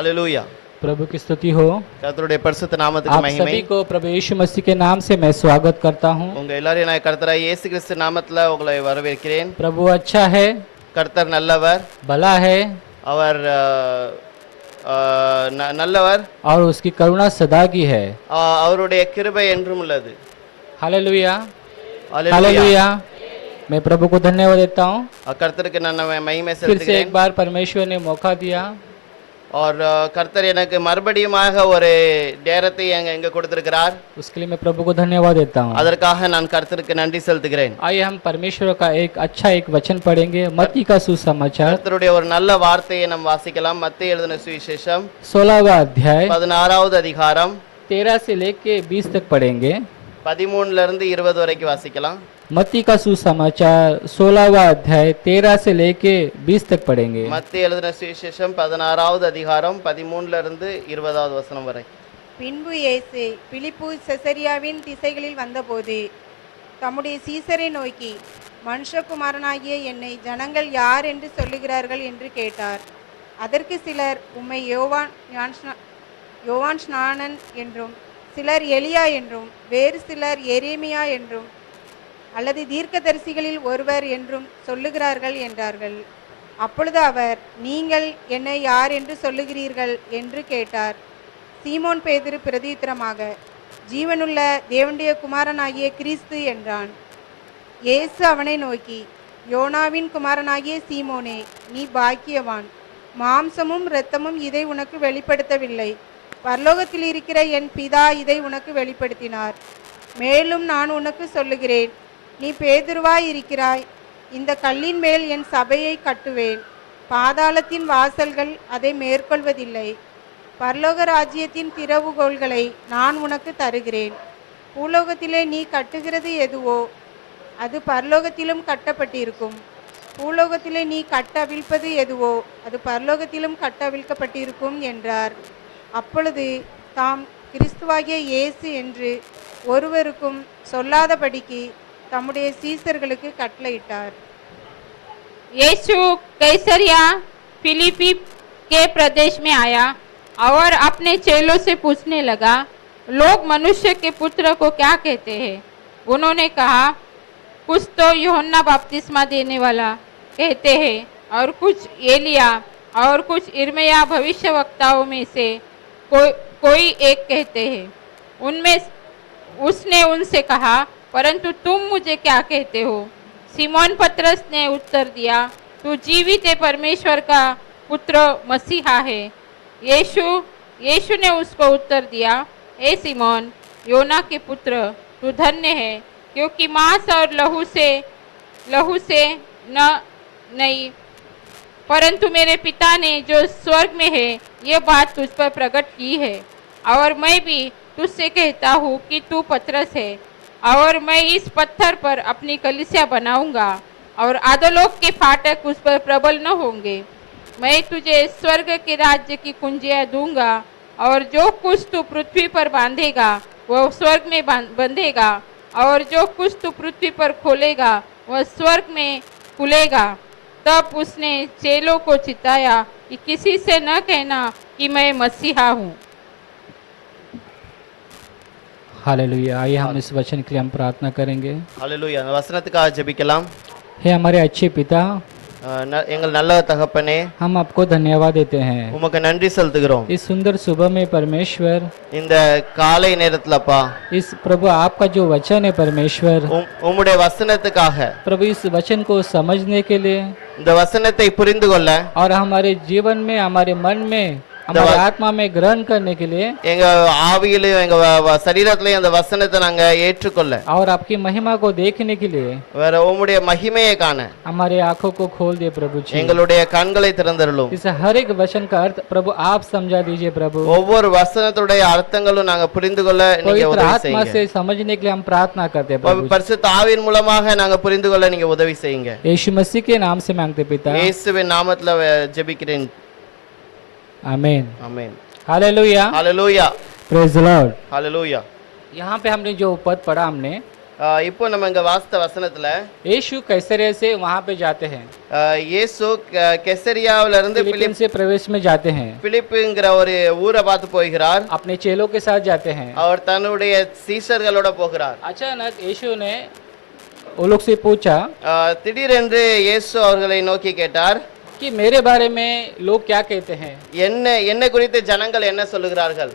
Hallelujah. प्रभु की स्तुति हो। கர்த்தருடைய பரிசுத்த நாமத்துக்கு आप மகிமை। सभी को प्रभु यीशु मसीह के नाम से मैं स्वागत करता हूँ। உங்க எல்லாரையும் நான் கர்த்தராகிய இயேசு கிறிஸ்து நாமத்துல உங்களை வரவேற்கிறேன்। प्रभु अच्छा है, கர்த்தர் நல்லவர், भला है அவர் நல்லவர், और उसकी करुणा सदा की है। அவருடைய கிருபை என்றும் உள்ளது। Hallelujah hallelujah. हालेलुया। मैं प्रभु को धन्यवाद देता हूँ। கர்த்தருக்கு நான் மகிமை फिर से एक செலுத்துகிறேன்। बार परमेश्वर ने मौका दिया और கர்த்தர் எனக்கு மறுபடியுமாக ஒரு நேரத்தை எங்க கொடுத்திருக்கிறார்। उसके लिए मैं प्रभु को धन्यवाद देता हूँ। அதற்காக நான் கர்த்தருக்கு நன்றி செலுத்துகிறேன்। आइए हम परमेश्वर का एक अच्छा एक वचन पढ़ेंगे, मत्ती का सुसमाचार கர்த்தருடைய ஒரு நல்ல வார்த்தையை நாம் வாசிக்கலாம்। மத்தேயு எழுதின சுவிசேஷம் 16वां अध्याय 16வது அதிகாரம் 13 से लेके 20 तक पढ़ेंगे। 13ல இருந்து 20 வரைக்கும் வாசிக்கலாம்। मत्ती का सुसमाचार 16वां अध्याय 13 से लेके 20 तक पढ़ेंगे। மத்தேயு எழுதின சுவிசேஷம் 16வது அதிகாரம் 13ல இருந்து 20வது வசனம் வரை। பின்பு இயேசு பிலிப்பு செசரியாவின் திசைகளில் வந்தபோது தம்முடைய சீசரை நோக்கி, மனுஷகுமாரனாகிய என்னை ஜனங்கள் யார் என்று சொல்லுகிறார்கள் என்று கேட்டார். அதற்கு சிலர், உம்மை யோவான் ஸ்நானன் என்றும், சிலர் எலியா என்றும், வேறு சிலர் எரேமியா என்றும், அல்லது தீர்க்கதரிசிகளில் ஒருவர் என்றும் சொல்லுகிறார்கள் என்றார்கள். அப்பொழுது அவர், நீங்கள் என்னை யார் என்று சொல்லுகிறீர்கள் என்று கேட்டார். சீமோன் பேதுரு பிரதியுத்தரமாக, ஜீவனுள்ள தேவனுடைய குமாரனாகிய கிறிஸ்து என்றான். இயேசு அவனை நோக்கி, யோனாவின் குமாரனாகிய சீமோனே, நீ பாக்கியவான், மாம்சமும் இரத்தமும் இதை உனக்கு வெளிப்படுத்தவில்லை, பரலோகத்தில் இருக்கிற என் பிதா இதை உனக்கு வெளிப்படுத்தினார். மேலும் நான் உனக்கு சொல்லுகிறேன், நீ பேதுருவாய் இருக்கிறாய், இந்த கல்லின் மேல் என் சபையை கட்டுவேன், பாதாளத்தின் வாசல்கள் அதை மேற்கொள்வதில்லை. பரலோக ராஜ்யத்தின் திறவுகோல்களை நான் உனக்கு தருகிறேன். பூலோகத்திலே நீ கட்டுகிறது எதுவோ அது பரலோகத்திலும் கட்டப்பட்டிருக்கும், பூலோகத்திலே நீ கட்டவிழ்ப்பது எதுவோ அது பரலோகத்திலும் கட்டவிழ்க்கப்பட்டிருக்கும் என்றார். அப்பொழுது தாம் கிறிஸ்துவாகிய இயேசு என்று ஒருவருக்கும் சொல்லாதபடிக்கு தம்முடைய சீசர்களுக்கு கட்டளையிட்டார். यीशु कैसरिया फिलिपी के प्रदेश में आया और अपने चेलों से पूछने लगा, लोग मनुष्य के पुत्र को क्या कहते हैं? उन्होंने कहा, कुछ तो यूहन्ना बपतिस्मा देने वाला कहते हैं, और कुछ एलिया, और कुछ यिर्मयाह भविष्यवक्ताओं में से कोई एक कहते हैं। उसने उनसे कहा, परंतु तुम मुझे क्या कहते हो? सिमोन पतरस ने उत्तर दिया, तू जीवित परमेश्वर का पुत्र मसीहा है। यीशु ने उसको उत्तर दिया, हे सिमोन, योना के पुत्र, तू धन्य है, क्योंकि मांस और लहू से नहीं, परंतु मेरे पिता ने जो स्वर्ग में है ये बात तुझ पर प्रकट की है। और मैं भी तुझसे कहता हूँ कि तू पतरस है, और मैं इस पत्थर पर अपनी कलीसिया बनाऊंगा, और आधोलोक के फाटक उस पर प्रबल न होंगे। मैं तुझे स्वर्ग के राज्य की कुंजियां दूंगा, और जो कुछ तू पृथ्वी पर बांधेगा वह स्वर्ग में बंधेगा, और जो कुछ तू पृथ्वी पर खोलेगा वह स्वर्ग में खुलेगा। तब उसने चेलों को चिताया कि किसी से न कहना कि मैं मसीहा हूँ। हालेलुया। आइए हम इस वचन के लिए हम प्रार्थना करेंगे। हालेलुया। வசனத்துக்காக ஜெபிக்கலாம்। हे हमारे अच्छे पिता, எங்கள் நல்ல தகப்பனே, हम आपको धन्यवाद देते हैं உமக்கு நன்றி செலுத்துகிறோம்। इस सुंदर सुबह में परमेश्वर, இந்த காலை நேரத்துலப்பா इस प्रभु आपका जो वचन है परमेश्वर, உம்முடைய வசனத்துக்காக, प्रभु इस वचन को समझने के लिए இந்த வசனத்தை புரிந்து கொள்ள, और हमारे जीवन में, हमारे मन में, हमारे आत्मा में ग्रहण करने के लिए, எங்க ஆவியிலையும் எங்க சரீரத்திலையும் அந்த வசனத்தை நாங்க ஏற்றுக்கொள்ள, और आपकी महिमा को देखने के लिए, வேற உம்முடைய மகிமையை காண हमारे आंखों को खोल दिए प्रभु जी। எங்களுடைய கண்களை திறந்தருளும்। इस हर एक वचन का अर्थ प्रभु आप समझा दीजिए प्रभु। ஒவ்வொரு வசனத்துடைய அர்த்தங்களும் நாங்க புரிந்து கொள்ள நீங்க पवित्र உதவி आत्मा செய்யுங்க। से समझने के लिए हम प्रार्थना करते हैं प्रभु। பரிசுத்த ஆவியின் மூலமாக நாங்க புரிந்து கொள்ள நீங்க உதவி செய்யுங்க। यीशु मसीह के नाम से मांगते पिता, இயேசுவின் நாமத்துல ஜெபிக்கிறேன்। आमीन आमीन। Hallelujah hallelujah. Praise the Lord. Hallelujah. यहाँ पे हमने जो पद पढ़ा हमने, இப்போ நம்ம இங்க வாசித்த வசனத்துல यीशु कैसरिया से वहां पे जाते हैं, இயேசு கெசரியாவில இருந்து फिलिपिन से प्रवेश में जाते हैं, பிலிப்புங்கிற ஒரு ஊரை பார்த்து போகிறார். अपने चेलों के साथ जाते हैं। அவர் தன்னுடைய சீஷர்களோட போகிறார். अचानक यीशु ने वो लोग से पूछा திடீரென்று இயேசு அவர்களை நோக்கி கேட்டார், कि मेरे बारे में लोग क्या कहते हैं। என்ன குறித்து ஜனங்கள் என்ன சொல்லுகிறார்கள்?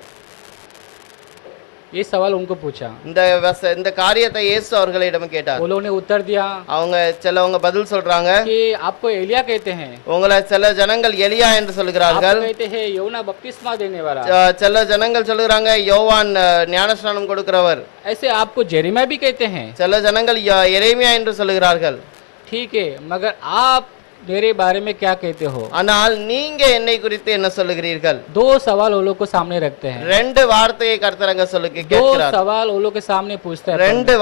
ये सवाल उनको पूछा। இந்த காரியத்தை இயேசு அவர்களிடம் கேட்டார். वो लोगों ने उत्तर दिया அவங்க சிலவங்க பதில் சொல்றாங்க, कि आपको एलिया कहते हैं, உங்களை சில ஜனங்கள் எலியா என்று சொல்லுகிறார்கள். आप कहते हैं यूहन्ना बपतिस्मा देने वाला, சில ஜனங்கள் சொல்லுகிறாங்க யோவான் ஞானஸ்நானம் கொடுக்கிறவர். ऐसे आपको जेरेमिया भी कहते हैं। சில ஜனங்கள் எரேமியா என்று சொல்லுகிறார்கள். ठीक है, मगर आप मेरे बारे में क्या कहते हो। ஆனால் நீங்க என்னை குறித்து என்ன சொல்லுகிறீர்கள்? दो सवाल वो लोग को सामने रखते हैं, ரெண்டு வார்த்தையை கர்த்தர் அங்க दो கேட்கிறார். सवाल वो लोग के सामने पूछते हैं। ரெண்டு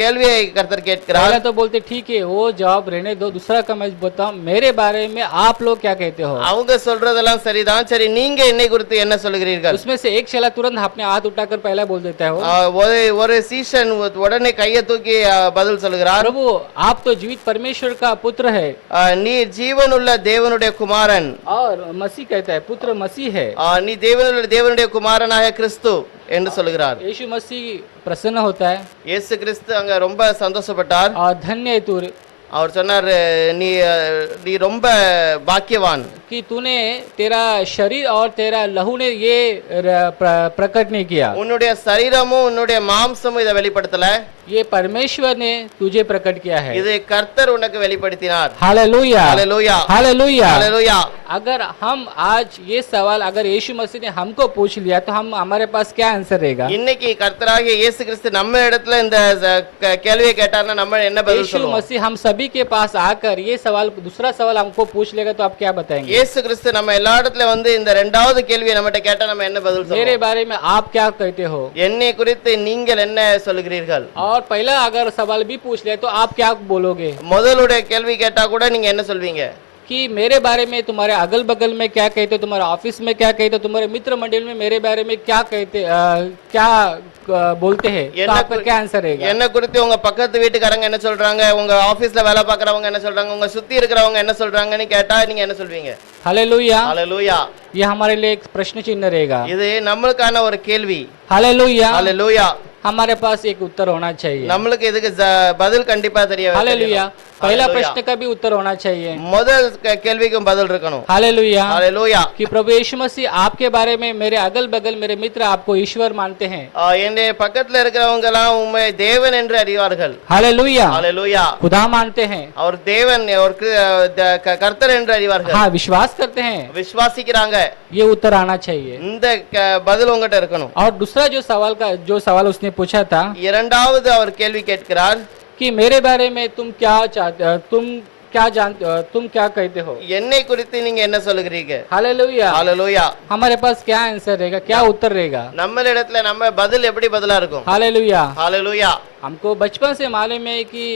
கேள்வியை கர்த்தர் கேட்கிறார். पहला तो बोलते ठीक है वो जवाब रहने दो, दूसरा का मैं बताऊं मेरे बारे में आप लोग क्या कहते हो। அவங்க சொல்றதெல்லாம் சரிதான், சரி நீங்க என்னை குறித்து என்ன சொல்லுகிறீர்கள்? उसमें से एक चेला तुरंत अपने हाथ उठाकर पहला बोल देता है, ஒரு சீஷன் உடனே கையை தூக்கி பதில் சொல்லுகிறார், प्रभु आप तो जीवित परमेश्वर का पुत्र है। நீ ஜீவனுள்ள தேவனுடைய குமாரன். और मसीह कहता है पुत्र मसीह है। நீ தேவனுடைய குமாரனாக கிறிஸ்து என்று சொல்லுகிறார். यीशु मसीह प्रसन्न होता है இயேசு கிறிஸ்து அங்க ரொம்ப சந்தோஷப்பட்டார். और धन्य है तू அவர் சொன்னார், நீ ரொம்ப பாக்கியவான், कि तूने तेरा शरीर और तेरा लहू ने ये प्रकट नहीं किया, உன்னுடைய சரீரமும் உன்னுடைய மாம்சமும் இதை வெளிப்படுத்தல, ये परमेश्वर ने तुझे प्रकट किया है। இதை கர்த்தர் உனக்கு வெளிப்படுத்தினார். Hallelujah hallelujah hallelujah. हालेलुया। अगर हम आज ये सवाल अगर यीशु मसीह ने हमको पूछ लिया तो हम हमारे पास क्या आंसर रहेगा। இன்னைக்கு கர்த்தராகிய இயேசு கிறிஸ்து நம்ம இடத்துல இந்த கேள்வியை கேட்டார்னா நம்ம என்ன பதில் यीशु சொல்லுவோம்? मसीह हम सभी के पास आकर ये सवाल दूसरा सवाल हमको पूछ लेगा तो आप क्या बताएंगे। இயேசு கிறிஸ்து நம்ம எல்லா இடத்துல வந்து இந்த இரண்டாவது கேள்வியை நம்மகிட்ட கேட்டா நம்ம என்ன பதில் मेरे சொல்லுவோம்? बारे में आप क्या कहते हो। என்னை குறித்து நீங்கள் என்ன சொல்லுகிறீர்கள்? और पहला अगर सवाल भी पूछ ले तो आप क्या बोलोगे முதலுடைய கேள்வி கேட்டா கூட நீங்க என்ன சொல்வீங்க? कि मेरे बारे में तुम्हारे अगल बगल में क्या कहते हो, तुम्हारे ऑफिस में क्या कहते हो, तुम्हारे मित्र मंडल में मेरे बारे में क्या कहते क्या बोलते हैं, तो आपका क्या आंसर रहेगा। என்ன குறித்து उங்க பக்கத்து வீட்டுக்காரங்க என்ன சொல்றாங்க, உங்க ஆபீஸ்ல வேலை பார்க்கறவங்க என்ன சொல்றாங்க, உங்க சுத்தி இருக்கிறவங்க என்ன சொல்றாங்கன்னு கேட்டா நீங்க என்ன சொல்வீங்க? हालेलुया। हालेलुया। ये हमारे लिए एक प्रश्न चिन्ह रहेगा। இது நம்மளுக்கான ஒரு கேள்வி. हालेलुया। हालेलुया। हमारे पास एक उत्तर होना चाहिए। நம்மளுக்கு இதுக்கு பதில் கண்டிப்பா தெரியும். हालेलुया। पहला प्रश्न का भी उत्तर होना चाहिए। முதல் கேள்விக்கும் பதில் இருக்கணும். हालेलुया। हालेलुया। कि प्रभु यीशु मसीह आपके बारे में मेरे अगल बगल मेरे मित्र आपको ईश्वर मानते हैं। என்னை பக்கத்துல இருக்கிறவங்க எல்லாம் உம்மை தேவன் என்று அறிவார்கள். हालेलुया। हालेलुया। खुदा मानते हैं। அவர் தேவன் और கர்த்தர் என்று அறிவார்கள். हाँ विश्वास करते हैं। விசுவாசிக்கிறாங்க. ये उत्तर आना चाहिए। இந்த பதில் உங்ககிட்ட இருக்கணும். और दूसरा जो सवाल उसने पूछा था, இரண்டாவது அவர் கேள்வி கேட்கிறார், कि मेरे बारे में तुम क्या चाहते, तुम क्या कहते हो। என்னை குறித்து நீங்க என்ன சொல்லுகிறீங்க? हालेलुया। हालेलुया। हमारे पास क्या आंसर रहेगा, क्या उत्तर रहेगा। நம்மளிடத்துல நம்ம பதில் எப்படி பதிலா இருக்கும்? हालेलुया। हालेलुया। हमको बचपन से मालूम है कि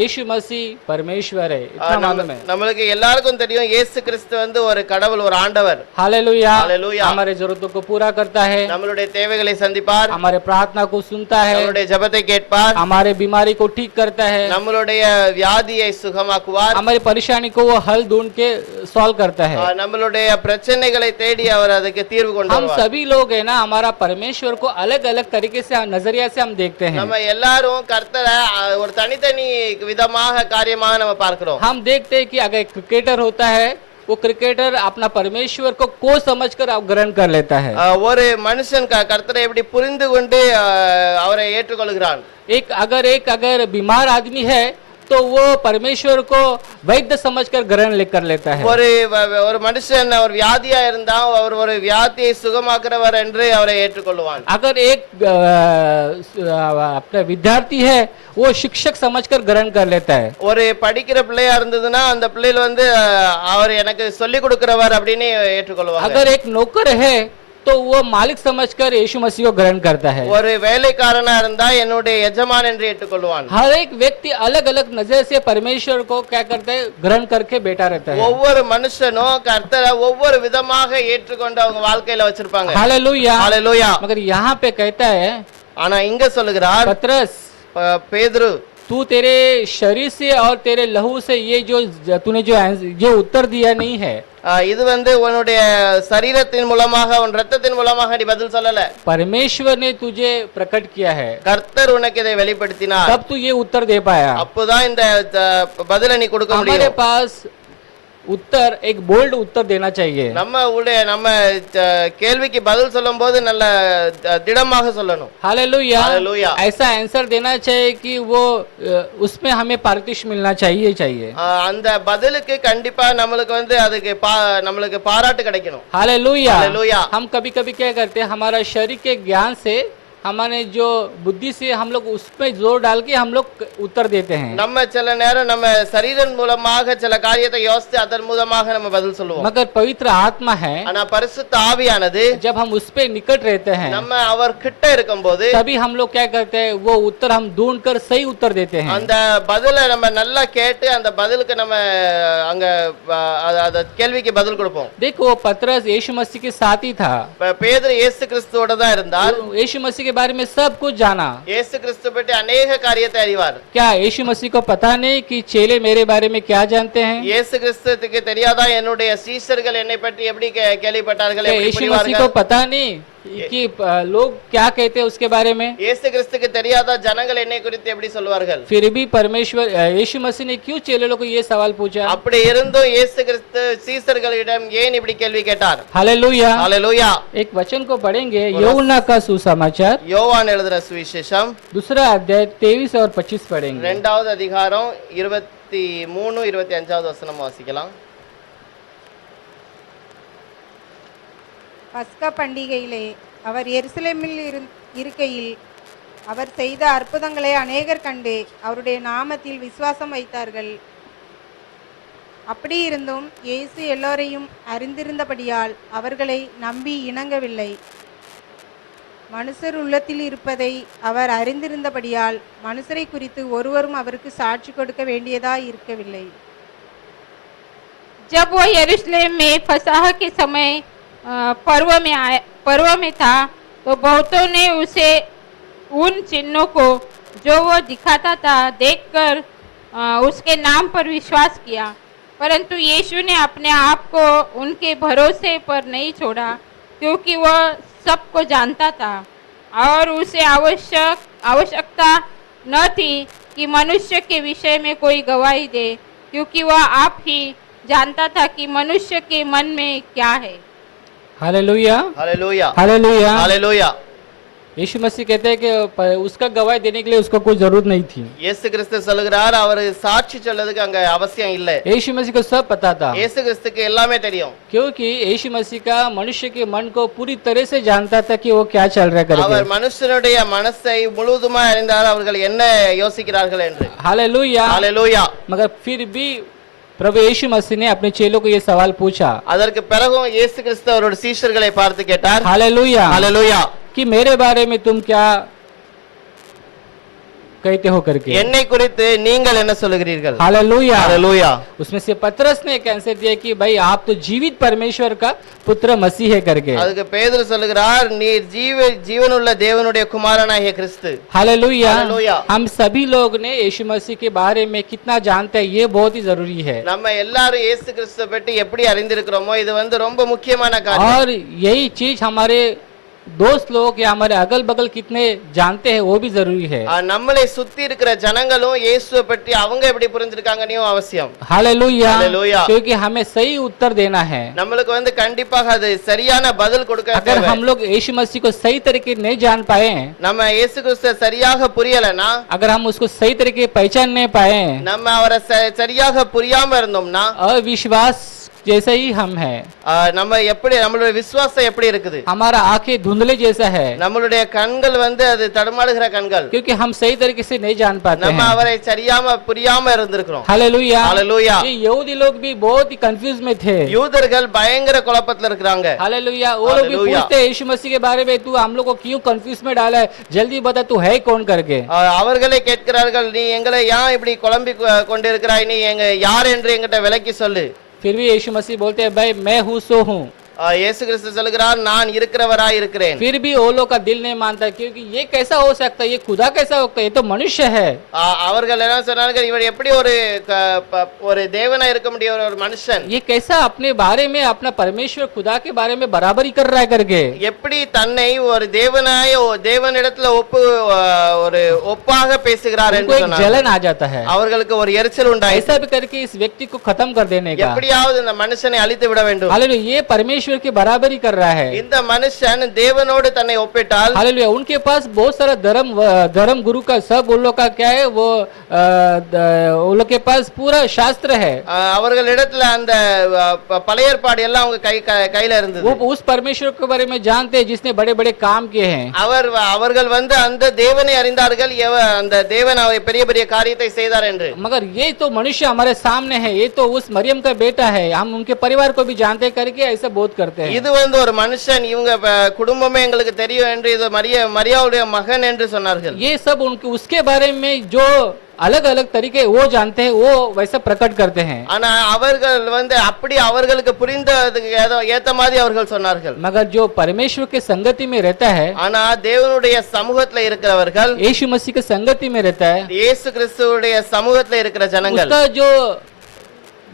यीशु मसीह परमेश्वर है, इतना मालूम है। நம்மளுக்கு எல்லாருக்கும் தெரியும் இயேசு கிறிஸ்து வந்து ஒரு கடவுள், ஒரு ஆண்டவர். हालेलुया। हालेलुया। हमारे जरूरतों को पूरा करता है, நம்மளுடைய தேவைகளை சந்திப்பார், हमारे प्रार्थना को सुनता है, நம்மளுடைய ஜெபத்தை கேட்பார், हमारे बीमारी को ठीक करता है, நம்மளுடைய வியாதியை சுகமாக்குவார், हमारी परेशानी को वो हल ढूंढ के सॉल्व करता है। நம்மளுடைய பிரச்சனைகளை தேடி அவர் அதுக்கு தீர்வு கொண்டு हम வருவார். सभी लोग है ना, हमारा परमेश्वर को अलग अलग तरीके से नजरिया से हम देखते हैं। நம்ம எல்லாரும் கர்த்தரை ஒரு தனித்தனி விதமாக காரியமாக நம்ம பார்க்கிறோம். हम देखते हैं कि अगर क्रिकेटर होता है वो क्रिकेटर अपना परमेश्वर को कोच समझकर ग्रहण कर लेता है। ஒரு மனுஷன் கர்த்தரை எப்படி புரிந்து கொண்டு அவரை ஏற்றுக்கொள்கிறான். अगर बीमार आदमी है तो वो परमेश्वर को वैद्य समझकर ग्रहण कर लेता है। ஒரு மனுஷன் அவர் வியாதியா இருந்தா அவர் ஒரு வியாதியை சுகமாக்குறவர் என்று அவரை ஏற்றுக்கொள்வான். अगर एक अपना विद्यार्थी है वो शिक्षक समझकर ग्रहण कर लेता है। ஒரு படிக்கிற பிள்ளையா இருந்ததுன்னா அந்த பிள்ளைகள் வந்து அவர் எனக்கு சொல்லி கொடுக்கிறவர் அப்படின்னு ஏற்றுக்கொள்வாங்க. अगर एक नौकर है तो वो मालिक समझकर यीशु मसीह को ग्रहण करता है। ஒரு வேலைக்காரனா இருந்தா என்னுடைய எஜமான் என்று ஏற்றுக்கொள்வான். हर एक व्यक्ति अलग अलग नजर से परमेश्वर को क्या करता है, ग्रहण करके बैठा रहता है। ஒவ்வொரு மனுஷனும் கர்த்தரை ஒவ்வொரு விதமாக ஏற்றுக்கொண்டு அவங்க வாழ்க்கையில வச்சிருப்பாங்க. हालेलुया। हालेलुया। मगर यहाँ पे कहता है, ஆனா இங்க சொல்லுகிறார், पतरस பேதுரு तू तेरे शरीर से और तेरे लहू से ये तूने जो उत्तर दिया नहीं है, இது வந்து உன்னுடைய சரீரத்தின் மூலமாக உன் ரத்தத்தின் மூலமாக நீ பதில் சொல்லல, परमेश्वर ने तुझे प्रकट किया है, கர்த்தர் உனக்கு இதை வெளிப்படுத்தினார். तब तू ये उत्तर दे पाया। அப்போதான் இந்த பதிலை நீ கொடுக்க हमारे முடியும். पास उत्तर एक बोल्ड उत्तर देना चाहिए। நம்ம கேள்விக்கு பதில் சொல்லும் போது நல்ல திடமாக சொல்லணும். हालेलुया। हालेलुया। ऐसा आंसर देना चाहिए कि वो उसमें हमें पारितोष मिलना चाहिए। அந்த பதிலுக்கு கண்டிப்பா நம்மளுக்கு வந்து அதுக்கு நம்மளுக்கு பாராட்டு கிடைக்கணும். हालेलुया। हालेलुया। हम कभी कभी क्या करते हैं, हमारा शरीर के ज्ञान से, हमारे जो बुद्धि से हम लोग उसमें जोर डाल के हम लोग उत्तर देते हैं। நம்ம சில நேரம் நம்ம சரீரன் மூலமாக சில காரியத்தை யோசித்து அதன் மூலமாக நம்ம பதில் சொல்லுவோம். मगर पवित्र आत्मा है, ஆனா பரிசுத்த ஆவியானது जब हम उस पे निकट रहते हैं நம்ம அவர் கிட்ட இருக்கும்போது तभी हम लोग क्या करते हैं, वो उत्तर हम ढूंढ कर सही उत्तर देते हैं। அந்த பதிலை நம்ம நல்லா கேட்டு அந்த பதிலுக்கு நம்ம அங்க அந்த கேள்விக்கு பதில் கொடுப்போம். देखो पतरस यीशु मसीह के साथ ही था, பேதுரு இயேசு கிறிஸ்துவோட தான் இருந்தார். यीशु मसीह के बारे में सब कुछ जाना। இயேசு கிறிஸ்து பற்றி अनेक காரியத்தை அறிவார். क्या यीशु मसीह को पता नहीं कि चेले मेरे बारे में क्या जानते हैं? இயேசு கிறிஸ்துவுக்கு தெரியாதா என்னுடைய சீஷர்கள் என்னை பற்றி எப்படி கேள்விப்பட்டார்கள், क्या எப்படி यीशु मसीह को புரிவார்கள்? पता नहीं कि लोग क्या कहते हैं उसके बारे में? இயேசு கிறிஸ்துக்கு தெரியாதா ஜனங்கள் என்னை குறித்து எப்படி சொல்வார்கள்? फिर भी परमेश्वर यीशु मसीह ने क्यों चेले लोगों को ये सवाल पूछा? அப்படி இருந்தும் இயேசு கிறிஸ்து சீஷர்களிடம் ஏன் இப்படி கேள்வி கேட்டார்? हालेलुया। हालेलूया। एक वचन को पढ़ेंगे, यूहन्ना का सुसमाचार யோவான் எழுதுற சுவிசேஷம் दूसरा अध्याय 23 और 25 पढ़ेंगे। 2வது அதிகாரம் 23 25வது வசனம் வாசிக்கலாம். பஸ்கா பண்டிகையிலே அவர் எருசலேமில் இருக்கையில் அவர் செய்த அற்புதங்களை அநேகர் கண்டு அவருடைய நாமத்தில் விசுவாசம் வைத்தார்கள். அப்படி இருந்தும் இயேசு எல்லோரையும் அறிந்திருந்தபடியால் அவர்களை நம்பி இணங்கவில்லை. மனுஷர் உள்ளத்தில் இருப்பதை அவர் அறிந்திருந்தபடியால் மனுஷரை குறித்து ஒருவரும் அவருக்கு சாட்சி கொடுக்க வேண்டியதாய் இருக்கவில்லை. जब वो यरूशलेम में फसह के समय पर्व में था तो बहुतों ने उसे उन चिन्हों को जो वो दिखाता था देखकर उसके नाम पर विश्वास किया, परंतु यीशु ने अपने आप को उनके भरोसे पर नहीं छोड़ा, क्योंकि वह सबको जानता था और उसे आवश्यकता न थी कि मनुष्य के विषय में कोई गवाही दे, क्योंकि वह आप ही जानता था कि मनुष्य के मन में क्या है। हालेलुया। हालेलूया। हालेलुया। हालेलूया। यीशु मसीह कहते हैं कि उसका गवाही देने के लिए उसको कोई जरूरत नहीं थी। இயேசு கிறிஸ்து சொல்கிறார் அவர் சாட்சி சொல்றதுக்கு அங்க அவசியம் இல்லை. यीशु मसीह को सब पता था, இயேசு கிறிஸ்துக்கு எல்லாமே தெரியும். क्योंकि यीशु मसीह का मनुष्य के मन को पूरी तरह से जानता था कि वो क्या चल रहा है करके। அவர் மனுஷனுடைய மனசை முழுவதுமாய் அறிந்தார் அவர்கள் என்ன யோசிக்கிறார்கள் என்று. हालेलुया। हालेलूया। मगर फिर भी प्रभु यीशु मसीह ने अपने चेलों को ये सवाल पूछा। அதற்கு பிறகும் இயேசு கிறிஸ்து அவருடைய சீஷர்களை பார்த்து கேட்டார், हालेलुया, हालेलूया, कि मेरे बारे में तुम क्या कहते हो करके। என்னை குறித்து நீங்கள் என்ன சொல்லுகிறீர்கள்? हालेलुया। हालेलूया। उसमें से पतरस ने एक आंसर दिया कि भाई आप तो जीवित परमेश्वर का पुत्र मसीह है करके। அதுக்கு பேதுரு சொல்லுகிறார் நீர் ஜீவனுள்ள தேவனுடைய குமாரனாகிய கிறிஸ்து. हालेलुया। हालेलुया। हम सभी लोग ने यीशु मसीह के बारे में कितना जानते हैं ये बहुत ही जरूरी है। நம்ம எல்லாரும் இயேசு கிறிஸ்துவை பற்றி எப்படி அறிந்திருக்கிறோமோ இது வந்து ரொம்ப முக்கியமான காரியம். और यही चीज हमारे दोस्त लोग या हमारे अगल बगल कितने जानते हैं वो भी जरूरी है। நம்மளை சுத்தி இருக்கிற ஜனங்களும் இயேசுவை பற்றி அவங்க எப்படி புரிஞ்சிருக்காங்கன்னு அவசியம். हालेलुया। हालेलुया। क्योंकि हमें सही उत्तर देना है। நம்மளுக்கு வந்து கண்டிப்பாக அது சரியான பதில் கொடுக்க अगर தேவை. हम लोग यीशु मसीह को सही तरीके नहीं जान पाए, நம்ம இயேசு கிறிஸ்துவை சரியாக புரியலனா, अगर हम उसको सही तरीके पहचान नहीं पाए, நம்ம அவரை சரியாக புரியாம இருந்தோம்னா अविश्वास जैसे ही हम हैं, நம்ம எப்படி நம்மளுடைய விசுவாசம் எப்படி இருக்குது? हमारा आंखें धुंधले जैसा है, நம்மளுடைய கண்கள் வந்து அது தடுமாறுகிற கண்கள். क्योंकि हम सही तरीके से नहीं जान पाते நம்ம हैं। அவரை சரியாம புரியாம இருந்திருக்கிறோம். हालेलुया। हालेलुया। ये यहूदी लोग भी बहुत ही कंफ्यूज में थे। யூதர்கள் பயங்கர குழப்பத்துல இருக்கிறாங்க. हालेलुया। वो लोग भी हालेलुया। पूछते हैं यीशु मसीह के बारे में, तू हम लोग को क्यों कंफ्यूज में डाला है, जल्दी बता तू है कौन करके। அவர்களே கேட்கிறார்கள் நீ எங்களை ஏன் இப்படி குழம்பி கொண்டிருக்கிறாய், நீ எங்க யார் என்று எங்கிட்ட விளக்கி சொல்லு. फिर भी यीशु मसीह बोलते हैं भाई मैं हूँ सो हूँ। இயேசு கிறிஸ்து சொல்கிறார் நான் இருக்கிறவராய் இருக்கிறேன். फिर भी वो लोग का दिल नहीं मानता, क्योंकि ये कैसा हो सकता है, ये खुदा कैसा होता है, ये तो मनुष्य है। அவர்கள் என்ன சொன்னார்கள், இவர் எப்படி ஒரு தேவனா இருக்க முடியும், ஒரு மனுஷன் ये कैसा अपने बारे में अपना परमेश्वर खुदा के बारे में बराबरी कर रहा है करके, எப்படி தன்னை ஒரு தேவனாய தேவனிடத்துல ஒரு ஒப்பாக பேசுகிறார் उनको என்று एक சொன்னார். जलन आ जाता है, அவர்களுக்கு ஒரு எரிச்சல் உண்டாயிற்று. ऐसा भी करके इस व्यक्ति को खत्म कर देने का। எப்படியாவது இந்த மனுஷனை அழித்து விட வேண்டும். हालेलुया, ये परमेश्वर की बराबरी कर रहा है। இந்த மனுஷன் தேவனோடு தன்னை ஒப்பிட்டால், हालेलुया, उनके पास बहुत सारा धर्म गुरु का सब उन लोग का क्या है, वो उन लोग के पास पूरा शास्त्र है। அவர்களிடத்துல அந்த பழைய ஏற்பாடு எல்லாம் அவங்க கையில இருந்தது. वो उस परमेश्वर के बारे में जानते हैं जिसने बड़े बड़े काम किए हैं। அவர்கள் அந்த தேவனை அறிந்தார்கள், அந்த தேவன் பெரிய பெரிய காரியத்தை செய்தார் என்று. मगर ये तो मनुष्य हमारे सामने है, ये तो उस मरियम का बेटा है, हम उनके परिवार को भी जानते करके ऐसा बोध करते हैं। இது ஒரு மனுஷன், இவங்க குடும்பமே எங்களுக்கு தெரியும் என்று, இது மரியாவுடைய மகன் என்று சொன்னார்கள். ये सब उनके उसके बारे में जो अलग अलग तरीके वो जानते हैं, वो वैसा प्रकट करते हैं। ஆனா அவர்கள் அப்படி அவர்களுக்கு புரிந்ததுக்கு ஏத்த மாதிரி அவர்கள் சொன்னார்கள். मगर जो परमेश्वर के संगति में रहता है, ஆனா தேவனுடைய சமூகத்துல இருக்கிறவர்கள், यीशु मसीह के संगति में रहता है, இயேசு கிறிஸ்துவுடைய சமூகத்துல இருக்கிற ஜனங்கள், उसका जो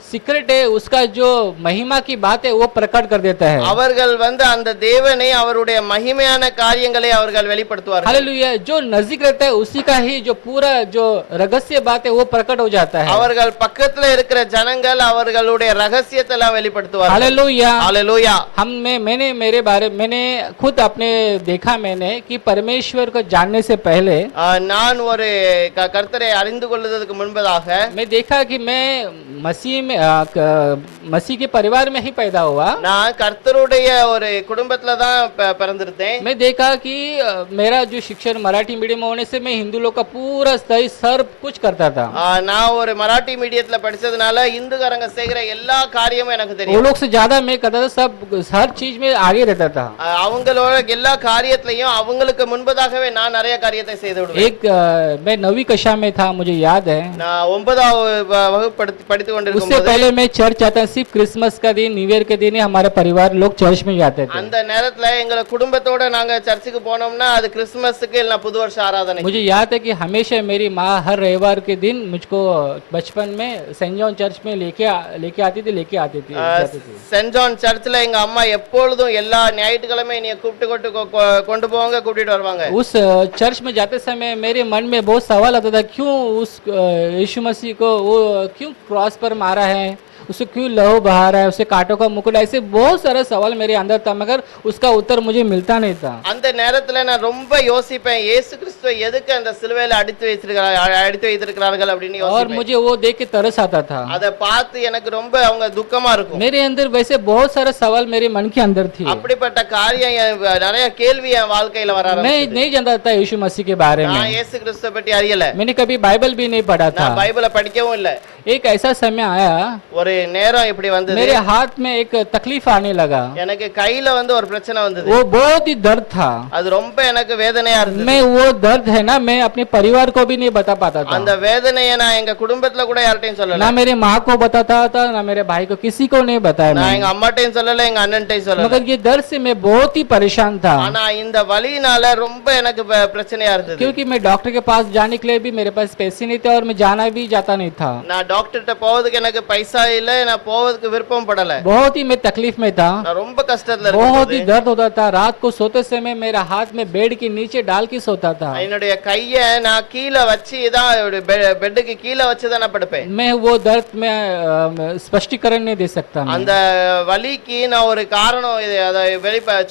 सीक्रेट है, उसका जो महिमा की बात है वो प्रकट कर देता है। அவர்கள் அந்த தேவனை அவருடைய மகிமையான காரியங்களை அவர்கள் வெளிப்படுத்துவார்கள். हालेलुया, जो नजदीक रहता है उसी का ही जो पूरा जो रहस्य बात है वो प्रकट हो जाता है। அவர்கள் பக்கத்துல இருக்கிற ஜனங்கள் அவர்களுடைய ரகசியத்தை எல்லாம் வெளிப்படுத்துவார்கள். Hallelujah, hallelujah. मैंने खुद अपने देखा मैंने कि परमेश्वर को जानने से पहले நான் ஒரு கர்த்தரை அறிந்து கொள்வதற்கு முன்பதாக मैं देखा कि मैं मसीह के परिवार में ही पैदा हुआ। நான் கர்த்தருடைய ஒரு குடும்பத்துல தான் பிறந்திருந்தேன். मैं देखा कि मेरा जो शिक्षण मराठी मीडियम होने से मैं हिंदू लोग का पूरा सही सब कुछ करता था। நான் ஒரு மராட்டி மீடியத்துல படிச்சதுனால இந்துக்காரங்க செய்கிற எல்லா காரியமும் எனக்கு वो தெரியும். लोग से ज्यादा मैं करता था, सब हर चीज में आगे रहता था। அவங்களோட எல்லா காரியத்திலையும் அவங்களுக்கு முன்பதாகவே நான் நிறைய காரியத்தை செய்து விடுவேன். एक मैं 9वीं कक्षा में था, मुझे याद है। நான் 9வது வகுப்பு படித்துக் கொண்டிருக்கும் उससे पहले मैं चर्च आता, सिर्फ क्रिसमस का दिन, न्यू ईयर के दिन ही हमारे परिवार लोग चर्च में जाते थे। அந்த நேரத்துல எங்க குடும்பத்தோட நாங்க சர்ச்சுக்கு போனோம்னா அது கிறிஸ்துமஸ்க்கு இல்ல புது வருஷ ஆராதனை. मुझे याद है कि हमेशा मेरी माँ हर रविवार के दिन मुझको बचपन में सेंट जॉन चर्च में लेके आती थी जाती थी। சென்ட் ஜான் சர்ச்ல எங்க அம்மா எப்பொழுதும் எல்லா ஞாயிற்றுக்கிழமை என்னைய கூப்பிட்டு கொண்டு போவாங்க, கூட்டிட்டு வருவாங்க. उस चर्च में जाते समय मेरे मन में बहुत सवाल आता था, क्यों उस यीशु मसीह को वो क्यों क्रॉस पर मारा है, उसे क्यों लहू बहा रहा है, उसे कांटों का मुकुट, ऐसे बहुत सारा सवाल मेरे अंदर था, मगर उसका उत्तर मुझे मिलता नहीं था। அந்த நேரத்துல நான் ரொம்ப யோசிப்பேன், இயேசு கிறிஸ்துவை எதுக்கு அந்த சிலுவையில அடித்து வைத்திருக்கிறார்கள் அப்படின்னு और யோசிப்பேன். मुझे वो देख के तरस आता था। அத பார்த்து எனக்கு ரொம்ப அவங்க துக்கமா இருக்கும். मेरे अंदर वैसे बहुत सारे सवाल मेरे मन के अंदर थी। அப்படிப்பட்ட காரியம் நிறைய கேள்வி என் வாழ்க்கையில வர मैं ஆரம்பிச்சது. नहीं जानता था यीशु मसीह के बारे நான் में, இயேசு கிறிஸ்துவை பற்றி அறியல. मैंने कभी बाइबल भी नहीं पढ़ा था। நான் பைபிளை படிக்கவும் இல்ல. एक ऐसा समय आया, ஒரு நேரம் இப்படி வந்தது, मेरे हाथ में एक तकलीफ आने लगा। எனக்கு கையில ஒரு பிரச்சனை வந்தது. वो बहुत ही दर्द था। அது ரொம்ப எனக்கு வேதனையா இருந்தது. मैं वो दर्द है ना, मैं अपने परिवार को भी नहीं बता पाता था। அந்த வேதனையை நான் எங்க குடும்பத்துல கூட யார்ட்டையும் சொல்லல. ना मेरे माँ को बताता था, ना मेरे भाई को, किसी को नहीं बताया நான் मैं। எங்க அம்மாட்டையும் சொல்லல, எங்க அண்ணன்ட்டையும் சொல்லல. मगर ये दर्द से मैं बहुत ही परेशान था, ஆனா இந்த வலியினால ரொம்ப எனக்கு பிரச்சனையா இருந்தது. क्योंकि मैं डॉक्टर के पास जाने के लिए भी मेरे पास पैसे नहीं थे और मैं जाना भी जाता नहीं था। நான் டாக்டர்ட்ட போவதுக்கு எனக்கு பைசா இல்ல, நான் போவதுக்கு விருப்பம் படல. बहुत ही मैं तकलीफ में था, நான் ரொம்ப கஷ்டத்துல बहुत ही இருந்தேன். दर्द होता था। रात को सोते समय मेरा हाथ में बेड के नीचे डाल के सोता था। என்னுடைய கைய நான் கீழ வச்சு தான் பெட்டுக்கு கீழ வச்சு தான் நான் படுப்பேன். मैं वो दर्द में स्पष्टीकरण नहीं दे सकता। मैं அந்த வலிக்கு நான் ஒரு காரணம் அதை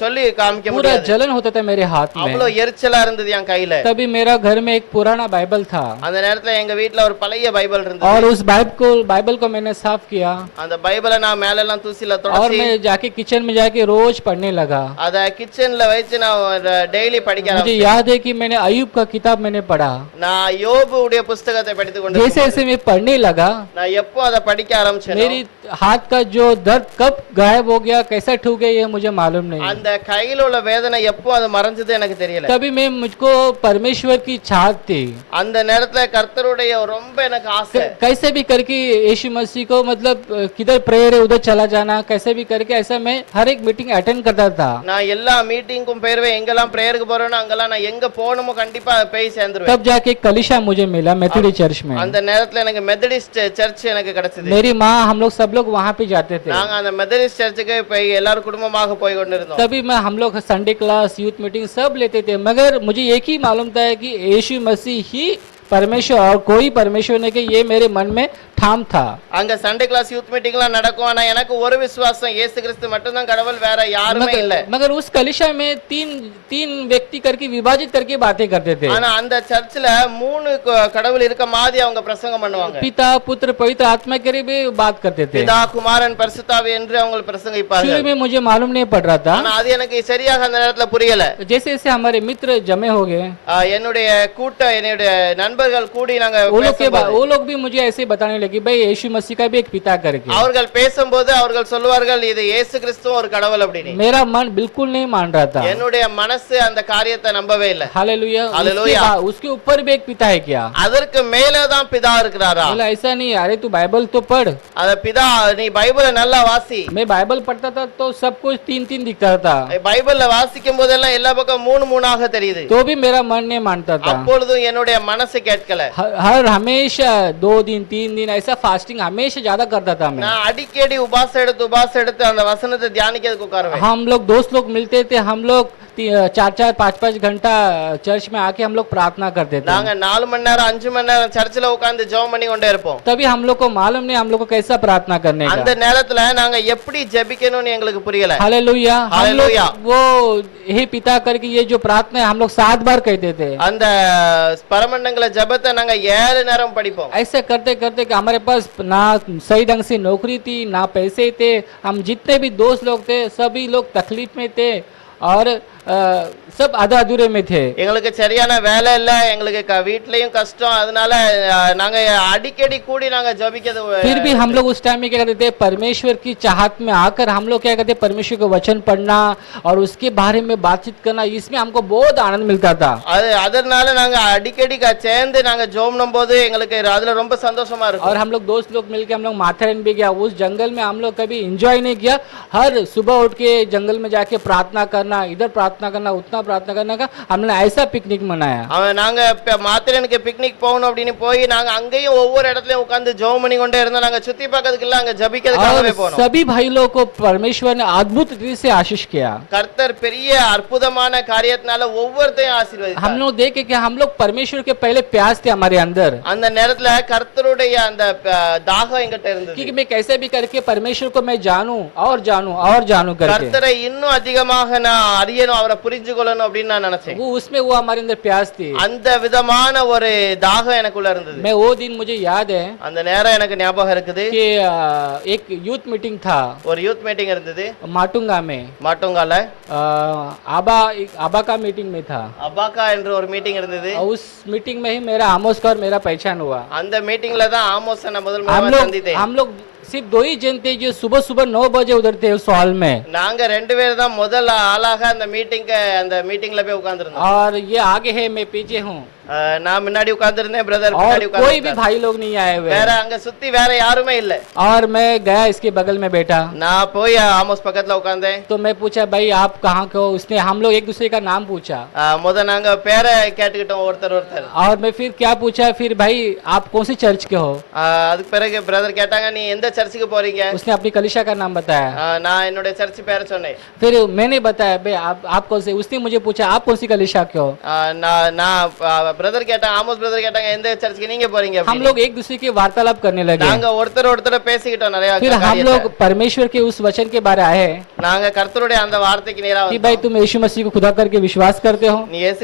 சொல்லி காமிக்க पूरा முடியாது. जलन होता था मेरे हाथ में। அவ்வளவு எரிச்சலா இருந்தது என் கையில. तभी मेरा घर में एक पुराना बाइबल था, அந்த நேரத்துல எங்க வீட்ல ஒரு பழைய பைபிள் இருந்தது. और उस बाइबल को मैंने साफ किया அந்த பைபிளை நான் மேல எல்லாம் தூசில और தொடச்சி मैं जाके किचन में जाके रोज पढ़ने लगा। அத கிச்சன்ல வச்சு நான் டெய்லி படிக்க मुझे ஆரம்பிச்சேன். याद है कि मैंने अय्यूब का किताब मैंने पढ़ा। நான் யோபுடைய புத்தகத்தை படித்துக் जैसे கொண்டிருந்தேன். जैसे मैं पढ़ने लगा, நான் எப்போ அதை படிக்க ஆரம்பிச்சேனோ मेरी हाथ का जो दर्द कब गायब हो गया, कैसा ठुक गया, ये मुझे मालूम नहीं। அந்த கையில உள்ள வேதனை எப்போ அது மறைஞ்சது எனக்கு தெரியல. तभी मैं मुझको परमेश्वर की चाहत थी, அந்த நேரத்துல கர்த்தருடைய ரொம்ப எனக்கு ஆசை. कैसे भी करके यीशु मसीह को मतलब किधर प्रेयर है उधर चला जाना, कैसे भी करके ऐसा मैं हर एक मीटिंग अटेंड करता था। நான் எல்லா மீட்டிங்கும் போயிருவேன், எங்கெல்லாம் பிரேயருக்கு போறேனோ அங்கெல்லாம் நான் எங்க போகணுமோ கண்டிப்பா போய் சேர்ந்துருவேன். तब जाके कलिशा मुझे मिला मेथोडिस्ट चर्च में। அந்த நேரத்துல எனக்கு மெத்தடிஸ்ட் சர்ச் எனக்கு கிடைச்சது. मेरी माँ, हम लोग सब लोग वहाँ पे जाते थे। நாங்க அந்த மெத்தடிஸ்ட் சர்ச்சுக்கு போய் எல்லாரும் குடும்பமாக போய் கொண்டிருந்தோம். तभी मैं हम लोग संडे क्लास, यूथ मीटिंग सब लेते थे, मगर मुझे एक ही मालूम था कि यीशु मसीह ही परमेश्वर और कोई परमेश्वर नहीं, कि ये मेरे मन में ठाम था। அங்க சண்டே கிளாஸ் யூத் மீட்டிங்லாம் நடக்கும், ஆனா எனக்கு ஒரு விசுவாசம், இயேசு கிறிஸ்து மட்டும்தான் கடவுள், வேற யாருமே இல்ல. मगर उस कलिशा में तीन व्यक्ति करके विभाजित करके बातें करते थे। ஆனா அந்த சர்ச்சில் 3 கடவுள் இருக்க மாதிரி அவங்க பிரசங்கம் பண்ணுவாங்க. पिता, पुत्र, पवित्र आत्मा के भी बात करते थे। பிதா, குமாரன், பரிசுத்தாவி என்று அவங்க பிரசங்கிப்பார்கள். शुरू में मुझे मालूम नहीं पड़ रहा था, ஆனா அது எனக்கு சரியாக அந்த நேரத்துல புரியல. जैसे जैसे हमारे मित्र जमे हो गए, என்னுடைய என்னுடைய நண்பர்கள் கூடி நாங்க वो लोग भी मुझे ऐसे बताने लगे, भाई यीशु मसीह का भी एक पिता करके। அவர்கள் பேசும்போது அவர்கள் சொல்வார்கள் இது இயேசு கிறிஸ்து ஒரு கடவுள் அப்படின்னு. मेरा मन बिल्कुल नहीं मान रहा था, என்னுடைய மனசு அந்த காரியத்தை நம்பவே இல்ல. हालेलुया। हालेलुया। उसके ऊपर भी एक पिता है क्या? அதற்கு மேலே தான் பிதா இருக்கிறாரா? बोला ऐसा नहीं, अरे तू बाइबल तो पढ़। அத பிதா நீ பைபிளை நல்லா வாசி. मैं बाइबल पढ़ता था तो सब कुछ 3-3 दिखता था, பைபிள்ல வாசிக்கும் போதெல்லாம் எல்லா பக்கம் 3-3 தெரியுது. तो भी मेरा मन नहीं मानता था। அப்பொழுதும் என்னுடைய மனசு கேட்கல. हर हमेशा 2 दिन 3 दिन ऐसा फास्टिंग हमेशा ज्यादा करता था मैं। நான் அடிக்கடி உபாசம் எடுத்து அந்த வசனத்தை தியானிக்கிறதுக்கு உட்காருவேன். हम लोग दोस्त लोग मिलते थे, हम लोग 4-4 5-5 घंटा चर्च में आके हम लोग प्रार्थना करते थे। நாங்க 4 மணி நேரம் 5 மணி நேரம் சர்ச்சில் உட்கார்ந்து ஜெபம் பண்ணி கொண்டே இருப்போம். तभी हम लोग को मालूम नहीं हम लोग को कैसा प्रार्थना करने का। அந்த நேரத்துல நாங்க எப்படி ஜெபிக்கணும்னு எங்களுக்கு புரியல. हालेलुया। हालेलुया। वो हे पिता करके ये जो प्रार्थना है हम लोग 7 बार कहते थे। அந்த பரமண்டங்கள ஜெபத்தை நாங்க 7 நேரம் படிப்போம். ऐसे करते करते कि हमारे पास ना सही ढंग से नौकरी थी, ना पैसे थे, हम जितने भी दोस्त लोग थे सभी लोग तकलीफ में थे और सब आधा अधूरे में थे। எங்களுக்கு சரியான வேலை இல்ல, எங்களுக்கு வீட்லயும் கஷ்டம், அதனால நாங்க அடிக்கடி கூடி நாங்க ஜெபிக்கிறது. फिर भी हम लोग उस टाइम में क्या करते थे, परमेश्वर की चाहत में आकर हम लोग क्या करते, परमेश्वर का वचन पढ़ना और उसके बारे में बातचीत करना, इसमें हमको बहुत आनंद मिलता था। அதனால நாங்க அடிக்கடி சேர்ந்து நாங்க ஜெபம் போது எங்களுக்கு அதுல ரொம்ப சந்தோஷமா இருக்கும். और हम लोग दोस्त लोग मिलके हम लोग माथेरन भी गया, उस जंगल में हम लोग कभी एंजॉय नहीं किया। हर सुबह उठ के जंगल में जाके प्रार्थना करना, इधर प्रार्थना करना, उतना प्रार्थना करना का हमने ऐसा पिकनिक मनाया। நாங்க மாத்திரனுக்கு பிக்னிக் போகணும் அப்படின்னு போய் நாங்க அங்கேயும் ஒவ்வொரு இடத்துலயும் உட்கார்ந்து ஜெபம் பண்ணி கொண்டே இருந்தோம். நாங்க சுத்தி பார்க்கிறதுக்கு இல்ல, அங்க ஜெபிக்கிறதுக்காகவே போனோம். सभी भाई लोगों को परमेश्वर ने अद्भुत रीति से आशीष किया। கர்த்தர் பெரிய அற்புதமான காரியத்தினால ஒவ்வொருத்தையும் ஆசீர்வதித்தார்। हम लोग देखे कि हम लोग परमेश्वर के पहले प्यास थे हमारे अंदर, அந்த நேரத்துல கர்த்தருடைய அந்த தாகம் என்கிட்ட இருந்தது। कि मैं कैसे भी करके परमेश्वर को मैं जानूं और जानूं करके கர்த்தரை இன்னும் அதிகமாக நான் அறியணும், அவரை புரிஞ்சு கொள்ளணும் அப்படின்னு நான் நினைச்சேன்। वो उसमें वो हमारे अंदर प्यास थी, அந்த விதமான ஒரு தாகம் எனக்குள்ள இருந்தது। मैं वो दिन मुझे याद है அந்த நேரம் எனக்கு ஞாபகம் இருக்குது कि एक यूथ मीटिंग था, ஒரு யூத் மீட்டிங் இருந்தது माटुंगा में। மாட்டுங்கால आबा का मीटिंग में था। அபாக்கா என்ற ஒரு மீட்டிங் இருந்தது। उस मीटिंग में ही मेरा आमोस का और मेरा पहचान हुआ। அந்த மீட்டிங்ல தான் ஆமோஸை நான் முதல் முறையா சந்தித்தேன்। हम लोग सिर्फ 2 ही जन थे जो सुबह सुबह 9 बजे उधर थे उस हॉल में, நாங்க 2 பேர் தான் முதல் ஆளாக அந்த மீட்டிங்ல போய் உட்கார்ந்திருந்தோம்। और ये आगे है मैं पीछे हूँ, நான் முன்னாடி உட்கார்ந்திருந்தேன், பிரதர் और முன்னாடி कोई भी உட்கார்ந்திருந்தார்। भाई लोग नहीं आए हुए। வேற அங்க சுத்தி வேற யாருமே இல்ல। और मैं गया इसके बगल में बैठा, நான் போய் ஆமோஸ் பக்கத்துல உட்கார்ந்தேன்। तो मैं पूछा भाई आप कहाँ के हो? उसने हम लोग एक दूसरे का नाम पूछा, முத நாங்க பேரை கேட்டுக்கிட்டோம் ஒருத்தர்। और मैं फिर क्या पूछा, फिर भाई आप कौन सी चर्च के हो? அதுக்கு பிறகு பிரதர் கேட்டாங்க நீ எந்த சர்ச்சுக்கு போறீங்க? उसने अपनी कलिशा का नाम बताया। நான் என்னோட சர்ச் பேரை சொன்னேன்। फिर मैंने बताया भाई आप कौन से? उसने मुझे पूछा आप कौन सी कलिशा के हो? நான் பிரதர் கேட்டாங்க, ஆமோஸ் பிரதர் கேட்டாங்க எந்த சர்ச்சுக்கு நீங்க போறீங்க? हम लोग एक दूसरे की वार्तालाप करने लगे। நாங்க ஒருத்தர் பேசிக்கிட்டோம் நிறைய फिर हम காரியத்தை। लोग परमेश्वर के उस वचन के बारे आए நாங்க கர்த்தருடைய அந்த வார்த்தைக்கு நேரா कि भाई तुम यीशु मसीह को खुदा करके विश्वास करते हो? நீ இயேசு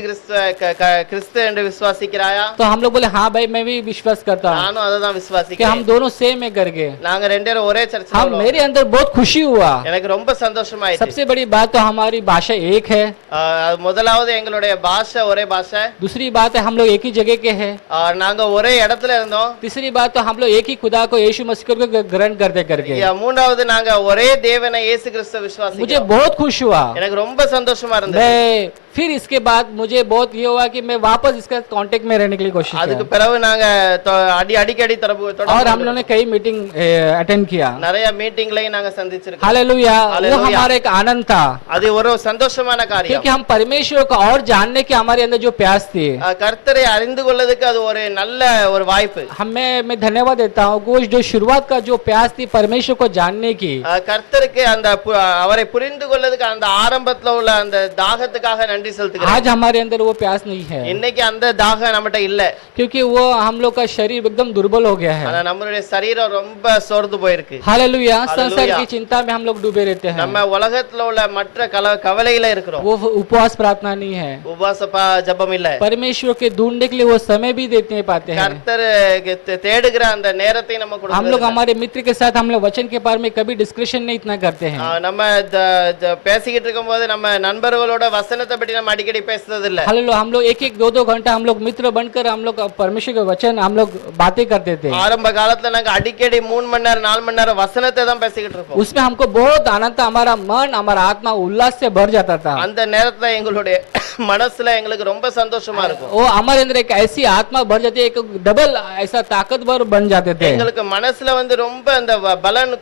கிறிஸ்து என்று விசுவாசிக்கிறாயா? तो हम लोग बोले हाँ भाई मैं भी विश्वास करता हूँ, நானும் அதை தான் कि விசுவாசிக்கிறேன்। हम दोनों सेम है करके। நாங்க 2 பேரும் ஒரே சர்ச்சில் हम உள்ளோம்। मेरे अंदर बहुत खुशी हुआ। எனக்கு ரொம்ப சந்தோஷமாயிடுச்சு। सबसे बड़ी बात तो हमारी भाषा एक है, முதலாவது எங்களுடைய பாஷை ஒரே பாஷை। दूसरी बात है हम लोग एक ही जगह के हैं। நாங்க ஒரே இடத்துல இருந்தோம். तीसरी बात तो हम लोग एक ही खुदा को यीशु मसीह को ग्रहण करते करके மூன்றாவது நாங்க ஒரே தேவனை இயேசு கிறிஸ்துவை मुझे விசுவாசிக்கிறோம். बहुत खुश हुआ। எனக்கு ரொம்ப சந்தோஷமா இருந்தது. मैं फिर इसके बाद मुझे बहुत ये हुआ कि मैं वापस इसका कांटेक्ट में रहने के लिए कोशिश அதுக்கு किया பிறகு நாங்க அடிக்கடி और हम लोगों ने कई मीटिंग अटेंड किया। நிறைய மீட்டிங்லயும் நாங்க சந்திச்சிருக்கோம். हालेलुया, वो हालेलुया। हमारा एक आनंद था அது ஒரு சந்தோஷமான காரியம். क्योंकि हम परमेश्वर को और जानने की हमारे अंदर जो प्यास थी, கர்த்தரை அறிந்து கொள்ளதுக்கு அது ஒரு நல்ல ஒரு வாய்ப்பு. मैं धन्यवाद देता हूँ वो जो शुरुआत का जो प्यास थी परमेश्वर को जानने की, கர்த்தருக்கு அந்த அவரை புரிந்து கொள்ளதுக்கு அந்த ஆரம்பத்துல உள்ள அந்த தாகத்துக்காக நன்றி செலுத்துகிறேன். आज हमारे अंदर वो प्यास नहीं है இன்னைக்கு அந்த தாகம் நம்மட்ட இல்ல. क्योंकि वो हम लोग का शरीर एकदम दुर्बल हो गया है। ஆனா நம்மளுடைய சரீரம் ரொம்ப சோர்ந்து போயிருக்கு. हालेलुया, संसार हालेलुया। की चिंता में हम लोग डूबे रहते हैं। நம்ம உலகத்துல உள்ள மற்ற கவலையில இருக்கிறோம். वो उपवास प्रार्थना नहीं है, உபவாச ஜெபம் இல்ல. परमेश्वर के ढूंढने के लिए वो समय भी देते नहीं पाते हैं। கர்த்தர் தேடுகிற அந்த நேரத்தை நம்ம हम लोग கொடுக்கிறோம். हमारे मित्र के साथ हम लोग वचन के बारे में कभी डिस्कशन नहीं इतना करते हैं। நம்ம பேசிக்கிட்டு இருக்கும்போது நம்ம நண்பர்களோட வசனத்தை பற்றி நம்ம அடிக்கடி பேசுறது இல்ல. हालेलुया, हम लोग एक दो घंटा हम लोग मित्र बनकर हम लोग परमेश्वर के वचन हम लोग बातें करते थे। ஆரம்ப காலத்துல நாங்க அடிக்கடி 3 மணி நேரம் 4 மணி நேரம் வசனத்தை தான் பேசிக்கிட்டு இருப்போம். उसमें हमको बहुत आनंद था, हमारा मन हमारा आत्मा उल्लास से भर जाता था। அந்த நேரத்துல எங்களுடைய மனசுல எங்களுக்கு ரொம்ப சந்தோஷமா இருக்கும். वो हमारे अंदर एक ऐसी आत्मा भर जाती है, एक डबल ऐसा ताकतवर बन जाते थे। எங்களுக்கு மனசுல வந்து ரொம்ப அந்த பலன்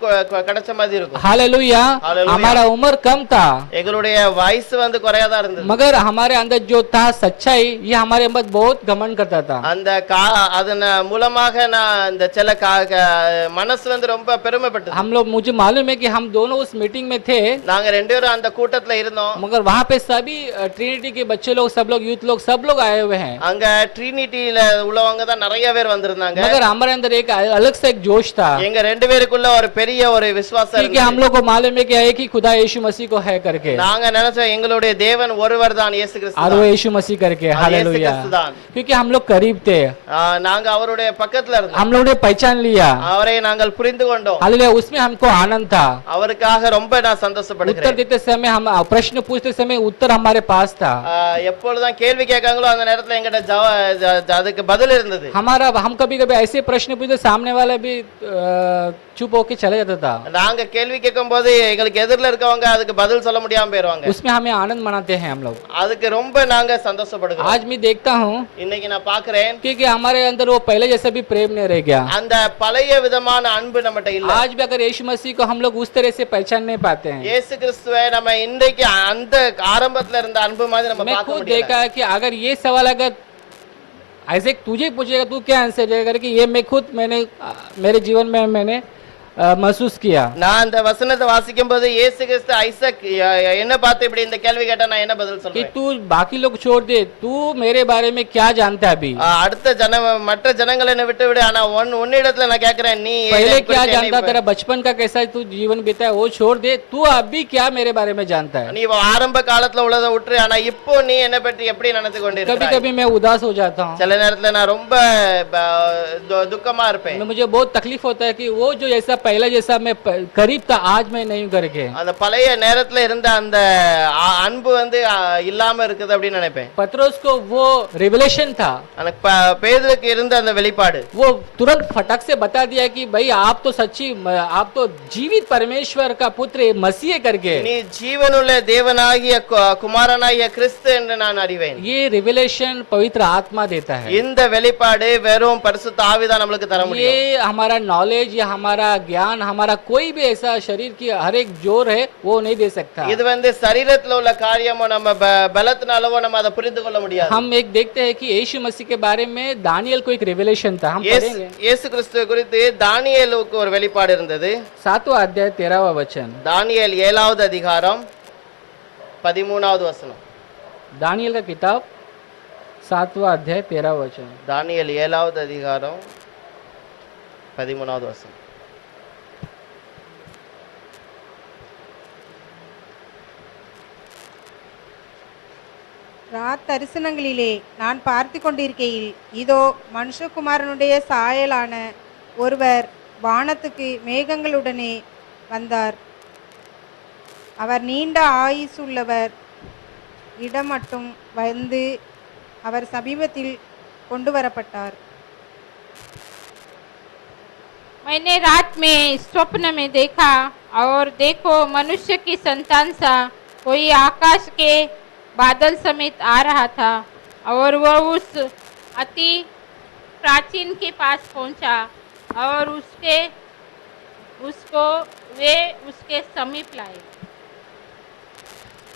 கிடைச்ச மாதிரி இருக்கும். Hallelujah, hallelujah. हमारा उम्र कम था எங்களுடைய வயசு வந்து குறையாதான் இருந்தது. मगर हमारे अंदर जो था सच्चाई, ये हमारे अंदर बहुत घमंड करता था। அந்த அதன் மூலமாக நான் அந்த சில மனசு வந்து ரொம்ப பெருமைப்பட்டது. हम लोग, मुझे मालूम है कि हम दोनों उस मीटिंग में थे, நாங்க ரெண்டு பேரும் அந்த கூட்டத்துல இருந்தோம். मगर वहाँ पे सभी ट्रिनिटी के बच्चे लोग, सब लोग यूथ लोग, सब लोग आए हुए हैं। அங்க ட்ரினிட்டில உள்ளவங்க தான் நிறைய பேர் வந்திருந்தாங்க. मगर हमारे अंदर एक अलग से एक जोश था, எங்க ரெண்டு பேருக்குள்ள ஒரு பெரிய ஒரு விசுவாசம் क्योंकि हम लोग को मालूम है कि एक ही खुदा यीशु मसीह को है करके, நாங்க நினைச்சோம் எங்களுடைய தேவன் ஒருவர் தான் இயேசு கிறிஸ்து और वो தான். यीशु मसीह करके। और हालेलुया, यीशु தான். क्योंकि हम लोग करीब थे, நாங்க அவருடைய பக்கத்துல இருந்தோம். हम लोगों ने पहचान लिया। அவரை நாங்கள் புரிந்து கொண்டோம். हालेलुया, उसमें हमको आनंद था। அவருக்காக ரொம்ப நான் उत्तर சந்தோஷப்படுகிறேன். देते समय, हम प्रश्न पूछते समय उत्तर हमारे पास था। எப்பொழுதுதான் கேள்வி கேட்காங்களோ அந்த நேரத்துல எங்கிட்ட அதுக்கு பதில் இருந்தது. हमारा हम कभी कभी ऐसे प्रश्न पूछते, सामने वाला भी चुप होके चले जाता था। நாங்க கேள்வி கேட்கும் போது எங்களுக்கு எதிரில இருக்கவங்க அதுக்கு பதில் சொல்ல முடியாம போயிருவாங்க. उसमें हमें आनंद मनाते हैं हम लोग। அதுக்கு ரொம்ப நாங்க சந்தோஷப்படுகிறோம். आज मैं देखता हूँ இன்னைக்கு நான் பாக்குறேன் क्योंकि हमारे अंदर वो पहले जैसा भी प्रेम नहीं रह गया। அந்த பழைய விதமான அன்பு நம்மட்ட இல்ல. आज भी अगर यीशु मसीह को हम लोग उस तरह से पहचान नहीं पाते हैं। இயேசு கிறிஸ்துவை நம்ம இன்றைக்கு அந்த ஆரம்பத்துல இருந்த அன்பு மாதிரி நம்ம मैं பார்க்க खुद முடியல. देखा है कि अगर ये सवाल अगर आइज़ैक तुझे पूछेगा, तू क्या आंसर देगा कि ये मैं खुद मेरे जीवन में मैंने महसूस किया। நான் அந்த வசனத்தை வாசிக்கும் போது இயேசு கிறிஸ்து ஐசக் என்ன பார்த்து இப்படி இந்த கேள்வி கேட்டா நான் என்ன பதில் कि சொல்றேன்? तू बाकी लोग छोड़ दे, तू मेरे बारे में क्या जानता है अभी? அடுத்த மற்ற ஜனங்களை என்ன விட்டு விடு, ஆனா உன்னிடத்துல நான் கேக்குறேன், நீ पहले क्या जानता, तेरा बचपन का कैसा तू जीवन बीता है वो छोड़ दे, तू अभी क्या मेरे बारे में जानता है? நீ ஆரம்ப காலத்துல உள்ளதை விட்டுரு, ஆனா இப்போ நீ என்ன பற்றி எப்படி நினைத்து कभी கொண்டிருக்கிறாய்? कभी मैं उदास हो जाता हूँ, சில நேரத்துல நான் ரொம்ப துக்கமா இருப்பேன். मुझे बहुत तकलीफ होता है कि वो जो जैसा पहले जैसा मैं करीब था, आज मैं नहीं करके। அந்த பழைய நேரத்துல இருந்த அந்த அன்பு வந்து இல்லாம இருக்குது அப்படின்னு நினைப்பேன். पतरस को वो रिवलेशन था, எனக்கு பேதுருக்கு இருந்த அந்த வெளிப்பாடு वो तुरंत फटक से बता दिया कि भाई आप तो सच्ची, आप तो जीवित परमेश्वर का पुत्र मसीह करके। நீ ஜீவனுள்ள தேவனாகிய குமாரனாகிய கிறிஸ்து என்று நான் அறிவேன். ये रिवलेशन पवित्र आत्मा देता है। இந்த வெளிப்பாடு வெறும் பரிசுத்த ஆவிதான் நம்மளுக்கு தர முடியும். ये हमारा नॉलेज या हमारा ज्ञान, हमारा कोई भी ऐसा शरीर की हर एक जोर है वो नहीं दे सकता। இது வந்து சரீரத்துல உள்ள காரியமோ நம்ம பலத்தினாலவோ நம்ம அதை புரிந்து கொள்ள முடியாது. हम एक देखते हैं कि यीशु मसीह के बारे में दानियल को एक रिवलेशन था, हम पढ़ेंगे। இயேசு கிறிஸ்துவை குறித்து தானியேலுக்கு ஒரு வெளிப்பாடு இருந்தது. 7वां अध्याय 13वां वचन। தானியேல் 7வது அதிகாரம் 13வது வசனம். दानियल का किताब 7वां अध्याय 13वां वचन। தானியேல் 7வது அதிகாரம் 13வது வசனம். தரிசனங்களிலே நான் பார்த்து கொண்டிருக்கையில் இதோ மனுஷகுமாரனுடைய சாயலான ஒருவர் வானத்துக்கு மேகங்களுடனே வந்தார். அவர் நீண்ட ஆயுசுள்ளவர், இடமட்டும் வந்து அவர் சமீபத்தில் கொண்டு வரப்பட்டார். मैंने रात में स्वप्न में देखा और देखो मनुष्य की संतान सा कोई आकाश के बादल समेत आ रहा था और वह उस अति प्राचीन के पास पहुंचा और उसको वे उसके समीप लाए.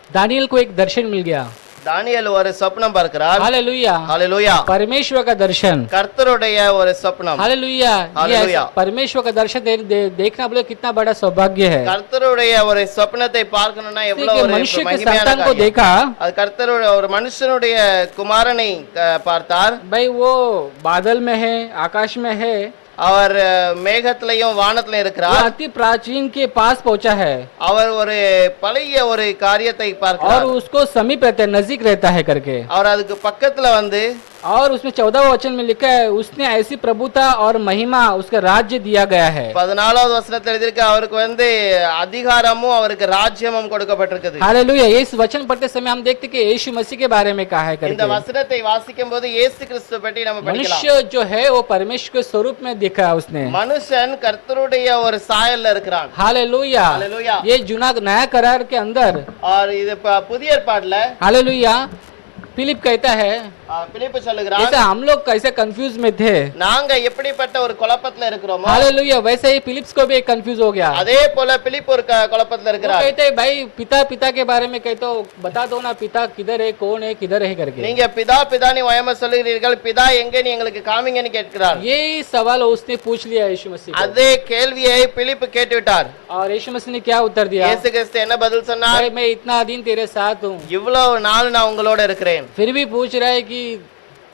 दानियल को एक दर्शन मिल गया. தானியேல் ஒரு சொப்பனம் பார்க்கிறார். हालेलुया. ஹalleluya. परमेश्वर का दर्शन. கர்த்தருடைய ஒரு சொப்பனம். हालेलुया. हालेलुया. परमेश्वर का दर्शन देखना बोले कितना बड़ा सौभाग्य है. கர்த்தருடைய ஒரு சொப்பனத்தை பார்க்கணும்னா எவ்வளவு ஒரு मनुष्य के மகிமையான संतान को காரியம். देखा. அது கர்த்தருடைய ஒரு மனுஷனுடைய குமாரனை பார்த்தார். भाई वो बादल में है, आकाश में है. அவர் மேகத்திலையும் வானத்திலையும் वो இருக்கிறார். अति प्राचीन के पास पहुंचा है அவர் ஒரு பழைய ஒரு காரியத்தை और பார்க்கிறார். उसको समीप रहता है, नजदीक रहता है करके. அவர் அதுக்கு பக்கத்துல வந்து और उसमें 14वां वचन में लिखा है उसने ऐसी प्रभुता और महिमा उसका राज्य दिया गया है. 14வது வசனத்துல எழுதிருக்கு அவருக்கு வந்து அதிகாரமும் அவருக்கு ராஜ்யமும் கொடுக்கப்பட்டிருக்குது. हालेलुया. इस वचन पढ़ते समय हम देखते कि यीशु मसीह के बारे में कहा है இந்த करके. வசனத்தை வாசிக்கும் போது இயேசு கிறிஸ்து பற்றி நம்ம படிக்கலாம். मनुष्य जो है वो परमेश्वर के स्वरूप में दिखा उसने. மனுஷன் கர்த்தருடைய ஒரு சாயல்ல இருக்கிறான். हालेलुया. हालेलुया. ये जुना नया करार के अंदर और இது புதிய ஏற்பாடுல हालेलुया फिलिप कहता है பிலிப்பு சொல்லுகிறான் जैसे हम लोग कैसे कंफ्यूज में थे, நாங்க எப்படிப்பட்ட ஒரு குழப்பத்துல இருக்கிறோமோ हालेलुया, वैसे ही फिलिप्स को भी एक कंफ्यूज हो गया. அதே போல பிலிப்பு ஒரு குழப்பத்துல वो இருக்கிறார். कहते हैं भाई पिता के बारे में कहते हो, बता दो ना पिता किधर है, कौन है, किधर है करके. நீங்க பிதான்னு வயமா சொல்லுகிறீர்கள், பிதா எங்கன்னு எங்களுக்கு காமிங்கன்னு கேட்கிறார். यही सवाल उसने पूछ लिया यीशु मसीह को. அதே கேள்வியை பிலிப்பு கேட்டுவிட்டார். और यीशु मसीह ने क्या उत्तर दिया? இயேசு கிறிஸ்து என்ன பதில் சொன்னார்? भाई मैं इतना दिन तेरे साथ हूँ, இவ்வளவு நாள் நான் உங்களோட இருக்கிறேன், फिर भी पूछ रहा है कि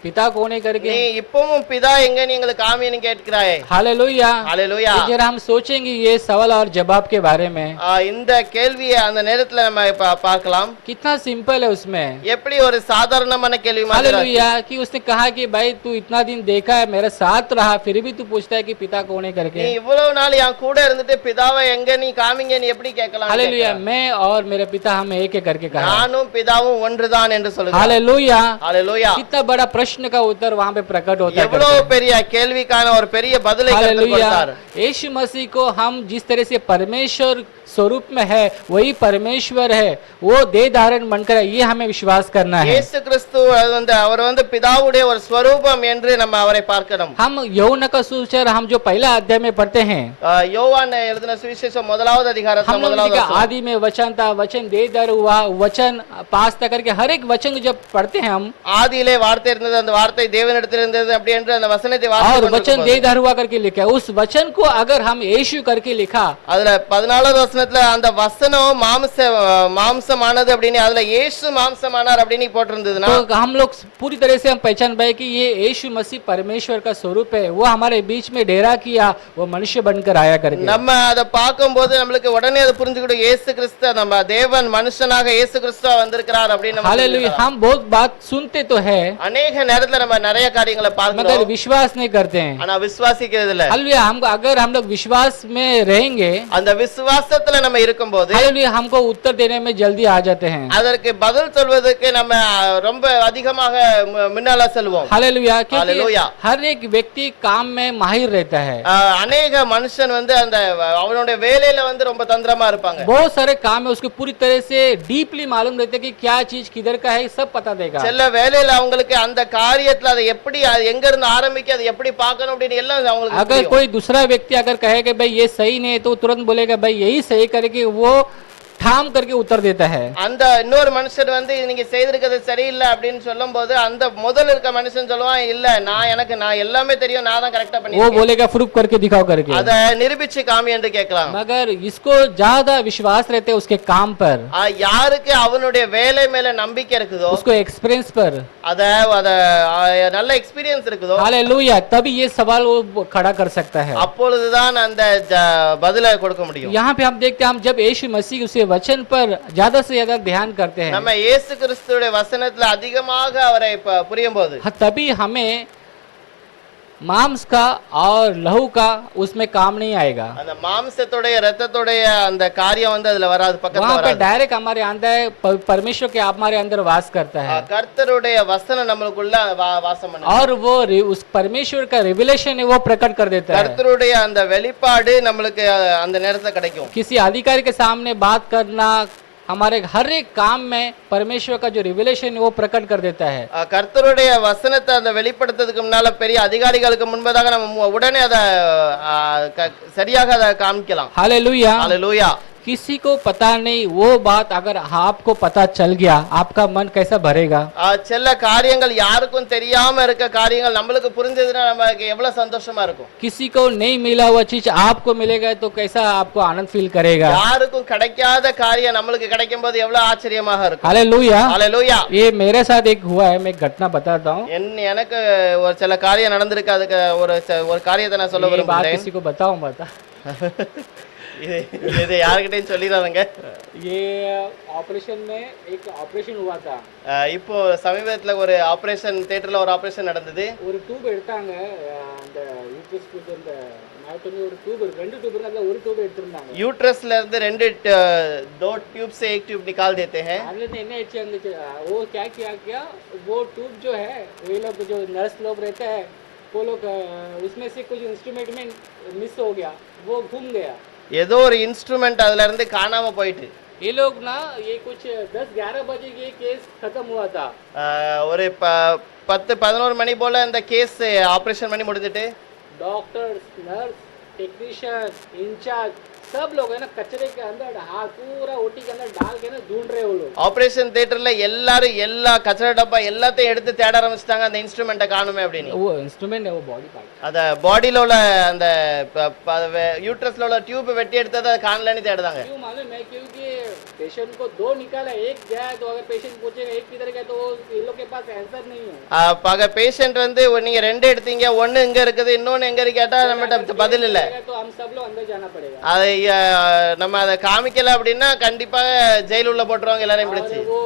पिता कौन है நீ करके. இப்பவும் பிதா எங்கன்னு எங்களுக்கு காமின்னு கேட்கிறாயே. हालेलुया. ஹalleluya. जरा हम सोचेंगे ये सवाल और जवाब के बारे में, இந்த கேள்வியை அந்த நேரத்துல நம்ம பார்க்கலாம். कितना सिंपल है उसमें. எப்படி ஒரு சாதாரணமான கேள்வி மாதிரி இருக்கு. हालेलुया कि उसने कहा कि भाई तू इतना दिन देखा है, मेरे साथ रहा, फिर भी तू पूछता है कि पिता कौन है நீ करके. இவ்வளவு நாள் என் கூட இருந்துட்டு பிதாவை எங்க நீ காமிங்கன்னு எப்படி கேட்கலாம்? हालेलुया. मैं और मेरे पिता हम एक है करके कहा. நானும் பிதாவும் ஒன்றுதான் என்று சொல்லுகிறார். हालेलुया. ஹalleluya. कितना बड़ा प्रश्न का उत्तर वहाँ पे प्रकट होता है எவ்வளவு करके. பெரிய கேள்விக்கான ஒரு பெரிய பதிலை கர்த்தர் हालेलुया. கொடுத்தார். यीशु मसीह को हम जिस तरह से परमेश्वर स्वरूप में है वही परमेश्वर है, वो देह धारण बनकर है, ये हमें विश्वास करना है. இயேசு கிறிஸ்து அவர் வந்து பிதாவுடைய ஒரு ஸ்வரூபம் என்று நம்ம அவரை பார்க்கணும். हम यौन का सुविचार हम जो पहला अध्याय में पढ़ते हैं, யோவான் எழுதின சுவிசேஷம் முதலாவது அதிகாரத்துல हम लोग முதலாவது देखा வசனம். आदि में वचन था, वचन देह धारण हुआ, वचन पास तक करके हर एक वचन को जब पढ़ते हैं हम, ஆதியிலே வார்த்தை இருந்தது, அந்த வார்த்தை தேவனிடத்தில் இருந்தது அப்படி என்று அந்த வசனத்தை और வாசித்து वचन கொண்டிருக்கும் देह போது, धारण हुआ करके लिखा है, उस वचन को अगर हम यीशु करके लिखा, அதுல 14வது வசனத்துல அந்த வசனம் மாம்சமானது அப்படின்னு அதுல இயேசு மாம்சமானார் அப்படின்னு போட்டிருந்ததுன்னா तो हम लोग पूरी तरह से हम पहचान पाए कि ये यीशु मसीह परमेश्वर का स्वरूप है, वो हमारे बीच में डेरा किया, वो मनुष्य बनकर आया करके. நம்ம அதை பார்க்கும்போது நம்மளுக்கு உடனே அதை புரிஞ்சுக்கிடும், இயேசு கிறிஸ்து நம்ம தேவன் மனுஷனாக இயேசு கிறிஸ்துவா வந்திருக்கிறார் அப்படின்னு நம்ம हालेलुया. புரிஞ்சுக்கிறோம். हम बहुत बात सुनते तो है அநேக நேரத்துல நம்ம நிறைய காரியங்களை मगर பார்க்கிறோம், विश्वास नहीं करते हैं. ஆனா விசுவாசிக்கிறது இல்ல. हालेलुया. हम अगर हम लोग विश्वास में रहेंगे, அந்த விசுவாசத்துல நம்ம இருக்கும்போது हालेलुया, हमको उत्तर देने में जल्दी आ जाते हैं. அதற்கு பதில் சொல்வதற்கு நம்ம ரொம்ப அதிகமாக முன்னால செல்வோம். हालेलुया. क्योंकि हालेलुया. हर एक व्यक्ति काम में माहिर रहता है. அநேக மனுஷன் வந்து அந்த அவனுடைய வேலையில வந்து ரொம்ப தந்திரமா இருப்பாங்க. बहुत सारे काम है उसको पूरी तरह से डीपली मालूम रहता है कि क्या चीज किधर का है, सब पता देगा. சில வேலையில அவங்களுக்கு அந்த காரியத்துல அதை எப்படி எங்க இருந்து ஆரம்பிக்க அதை எப்படி பார்க்கணும் அப்படின்னு எல்லாம் அவங்களுக்கு अगर தெரியும். कोई दूसरा व्यक्ति अगर कहेगा भाई ये सही नहीं है, तो तुरंत बोलेगा भाई यही सही करके वो ठाम करके उत्तर देता है. அந்த இன்னொரு மனுஷன் வந்து நீங்க செய்திருக்கிறது சரியில்லை அப்படின்னு சொல்லும்போது அந்த முதல்ல இருக்க மனுஷன் சொல்லுவான், இல்ல நான் எல்லாமே தெரியும், நான் தான் கரெக்டா वो பண்ணிருக்கேன், बोलेगा प्रूफ करके दिखाओ करके. அத நிரூபிச்சு காமி என்று கேட்கலாம். मगर इसको ज्यादा विश्वास रहते है उसके काम पर, யாருக்கு அவனுடைய வேலை மேல நம்பிக்கை இருக்குதோ, उसको एक्सपीरियंस पर, அத நல்ல எக்ஸ்பீரியன்ஸ் இருக்குதோ, हालेलुया, तभी ये सवाल वो खड़ा कर सकता है. அப்பொழுதுதான் அந்த பதிலை கொடுக்க முடியும். यहाँ पे हम देखते हैं, हम जब यीशु मसीह उसे वचन पर ज्यादा से ज्यादा ध्यान करते हैं, நம்ம இயேசு கிறிஸ்துவோட வசனத்துல அதிகமாக அவரை புரியும் போது तभी हमें मांस का और लहू का उसमें काम नहीं आएगा। அந்த மாம்சத்தோடைய ரத்தத்தோடைய அந்த காரியம் வந்து அதுல வராது, பக்கத்துல वहां पे வராது. डायरेक्ट हमारे अंदर परमेश्वर के हमारे अंदर वास करता है கர்த்தருடைய வசனம் நம்மளுக்குள்ள வாசம் பண்ணுது. और वो उस परमेश्वर का रिविलेशन है वो प्रकट कर देता है। கர்த்தருடைய அந்த வெளிப்பாடு நம்மளுக்கு அந்த நேரத்துல கிடைக்கும். किसी अधिकारी के सामने बात करना हमारे हर एक काम में परमेश्वर का जो रिविलेशन है वो प्रकट कर देता है। கர்த்தருடைய வசனத்தை அந்த வெளிப்படுத்துறதுக்கு முன்னால பெரிய அதிகாரிகளுக்கு முன்பதாக நம்ம உடனே அதை சரியாக அதை காமிக்கலாம். हालेलुया। ஹalleluya. किसी को पता नहीं वो बात अगर आपको पता चल गया आपका मन कैसा भरेगा। சில காரியங்கள் யாருக்கும் தெரியாம இருக்க காரியங்கள் நம்மளுக்கு புரிஞ்சதுன்னா நமக்கு எவ்வளவு சந்தோஷமா இருக்கும். किसी को नहीं मिला हुआ चीज आपको मिलेगा तो कैसा आपको आनंद फील करेगा। யாருக்கும் கிடைக்காத காரியம் நம்மளுக்கு கிடைக்கும்போது எவ்வளவு ஆச்சரியமாக இருக்கும். हालेलुया। ஹalleluya. ये मेरे साथ एक हुआ है, मैं एक घटना बताता हूँ। எனக்கு ஒரு சில காரியம் நடந்திருக்கு, அதுக்கு ஒரு காரியத்தை நான் சொல்ல ये बात விரும்புறேன். किसी को बताऊं बता। இது யார்கிட்டயும் சொல்லிடாதீங்க. ये ऑपरेशन में एक ऑपरेशन हुआ था। இப்போ சமீபத்துல ஒரு ஆபரேஷன் தியேட்டர்ல ஒரு ஆபரேஷன் நடந்தது. ஒரு டியூப் எடுத்தாங்க அந்த யூட்ரஸ்க்கு அந்த நாயத்தனி ஒரு டியூப் ரெண்டு டியூப் இருந்தாங்க, ஒரு டியூப் எடுத்துட்டாங்க. यूट्रस लेते ரெண்டு दो ट्यूब से एक ट्यूब निकाल देते हैं. அதுல என்ன ஆச்சு அந்த वो क्या किया वो ट्यूब जो है ये लोग जो नर्स लोग रहते हैं वो लोग उसमें से कुछ इंस्ट्रूमेंट में मिस हो गया, वो घूम गया। ஏதோ ஒரு இன்ஸ்ட்ருமெண்ட் அதுல இருந்து காணாம போயிட்டு. ये लोग ना ये कुछ 10-11 बजे ये केस खत्म हुआ था। ஒரு 10-11 மணி போல அந்த கேஸ் ஆபரேஷன் பண்ணி முடிஞ்சிட்டு डॉक्टर्स, नर्स, टेक्नीशियन, इंचार्ज सब लोग है ना कचरे के अंदर हाथ पूरा ओटी के अंदर डाल के ना ढूंढ रहे वो लोग। ஆபரேஷன் தியேட்டர்ல எல்லாரும் எல்லா கச்சரை டப்பா எல்லாத்தையும் எடுத்து தேட ஆரம்பிச்சிட்டாங்க அந்த இன்ஸ்ட்ருமெண்ட்டை காணுமே அப்படின்னு. वो इंस्ट्रूमेंट है वो बॉडी पार्ट। அத பாடியில உள்ள அந்த யூட்ரஸ்ல உள்ள டியூப் வெட்டி எடுத்ததை காணலன்னு தேடுதாங்க. क्यों मालूम है? क्योंकि पेशेंट को दो निकाला, एक गया तो अगर पेशेंट पूछेगा एक किधर गया तो ये लोग के पास आंसर नहीं है। பக பேஷண்ட் வந்து நீங்க ரெண்டு எடுத்தீங்க, ஒன்னு இங்க இருக்குது, இன்னொன்னு எங்க இருக்கு கேட்டா நம்மகிட்ட பதில் இல்ல. तो हम सब लोग अंदर जाना पड़ेगा। அதை நம்ம அதை காமிக்கல அப்படின்னா கண்டிப்பா ஜெயில் உள்ள போட்டுருவாங்க எல்லாரையும் பிடிச்சு. वो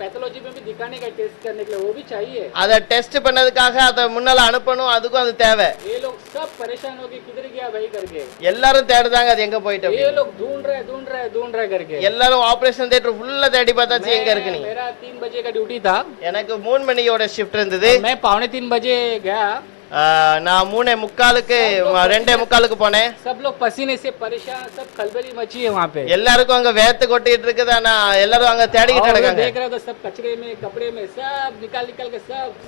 पैथोलॉजी में भी दिखाने का टेस्ट करने के लिए वो भी चाहिए। அதை டெஸ்ட் பண்ணதுக்காக அதை முன்னால அனுப்பணும், அதுக்கும் அது தேவை. ये लोग सब परेशान हो गए किधर गया भाई करके। எல்லாரும் தேடுதாங்க அது எங்க போயிட்டு ये அப்படின்னு. लोग ढूंढ रहे करके। எல்லாரும் ஆபரேஷன் தியேட்டர் ஃபுல்லா தேடி பார்த்தாச்சு எங்க இருக்கு நீ. मेरा 3 बजे का ड्यूटी था, எனக்கு 3 மணியோட ஷிஃப்ட் இருந்தது. मैं 2:45 बजे गया। நான் 3:45க்கு 2:45க்கு போனேன். सब लोग पसीने से परेशान, सब खलबली मची है वहाँ पे। எல்லாருக்கும் அங்க வேத்து கொட்டிட்டு இருக்குது, ஆனா எல்லாரும் அங்க தேடிக்கிட்டு और वो இருக்காங்க. देख रहे हो तो सब कचरे में कपड़े में सब निकाल के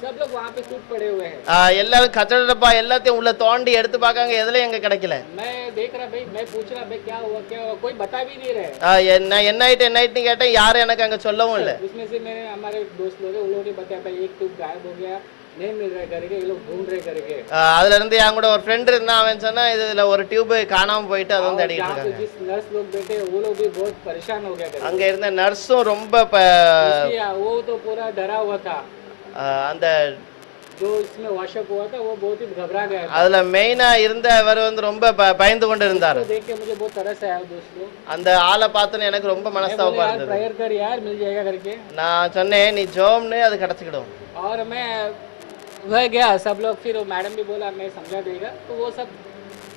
सब लोग वहाँ पे सूट पड़े हुए हैं। எல்லாரும் கச்சட டப்பா எல்லாத்தையும் உள்ள தோண்டி எடுத்து பார்க்காங்க, எதுலயும் எங்க கிடைக்கல. मैं देख रहा भाई, मैं पूछ रहा भाई क्या हुआ, कोई बता भी नहीं रहे। என்ன ஆயிட்டுன்னு கேட்டேன், யாரும் எனக்கு அங்க சொல்லவும் இல்ல. उसमें से मेरे हमारे दोस्त लोग हैं, उन लोगों ने बताया भाई एक ट्यूब गायब हो गया, नहीं मिल रहा करके, ये लोग ढूंढ रहे करके। அதுல இருந்து என் கூட ஒரு ஃப்ரெண்ட் இருந்தான், அவன் சொன்னா இதுல ஒரு டியூப் காணாம போயிட்டு அதை வந்து தேடிட்டு जहाँ पे இருக்காங்க. जिस नर्स लोग बैठे वो लोग भी बहुत परेशान हो गया करके। அங்க இருந்த நர்ஸும் ரொம்ப वो तो पूरा डरा हुआ था, அந்த जो इसमें वॉशअप हुआ था वो बहुत ही घबरा गया था। அதுல மெயினா இருந்தவர் வந்து ரொம்ப பயந்து கொண்டு இருந்தார். तो देख के मुझे बहुत तरस आया दोस्तों। அந்த ஆளை பார்த்தோன்னு எனக்கு ரொம்ப மனஸ்தாபமா यार இருந்தது. प्रेयर कर यार, मिल जाएगा करके। நான் சொன்னேன் நீ ஜோம்னு அது கிடைச்சிடும். और मैं वह गया, सब लोग फिर वो मैडम भी बोला मैं समझा देगा, तो वो सब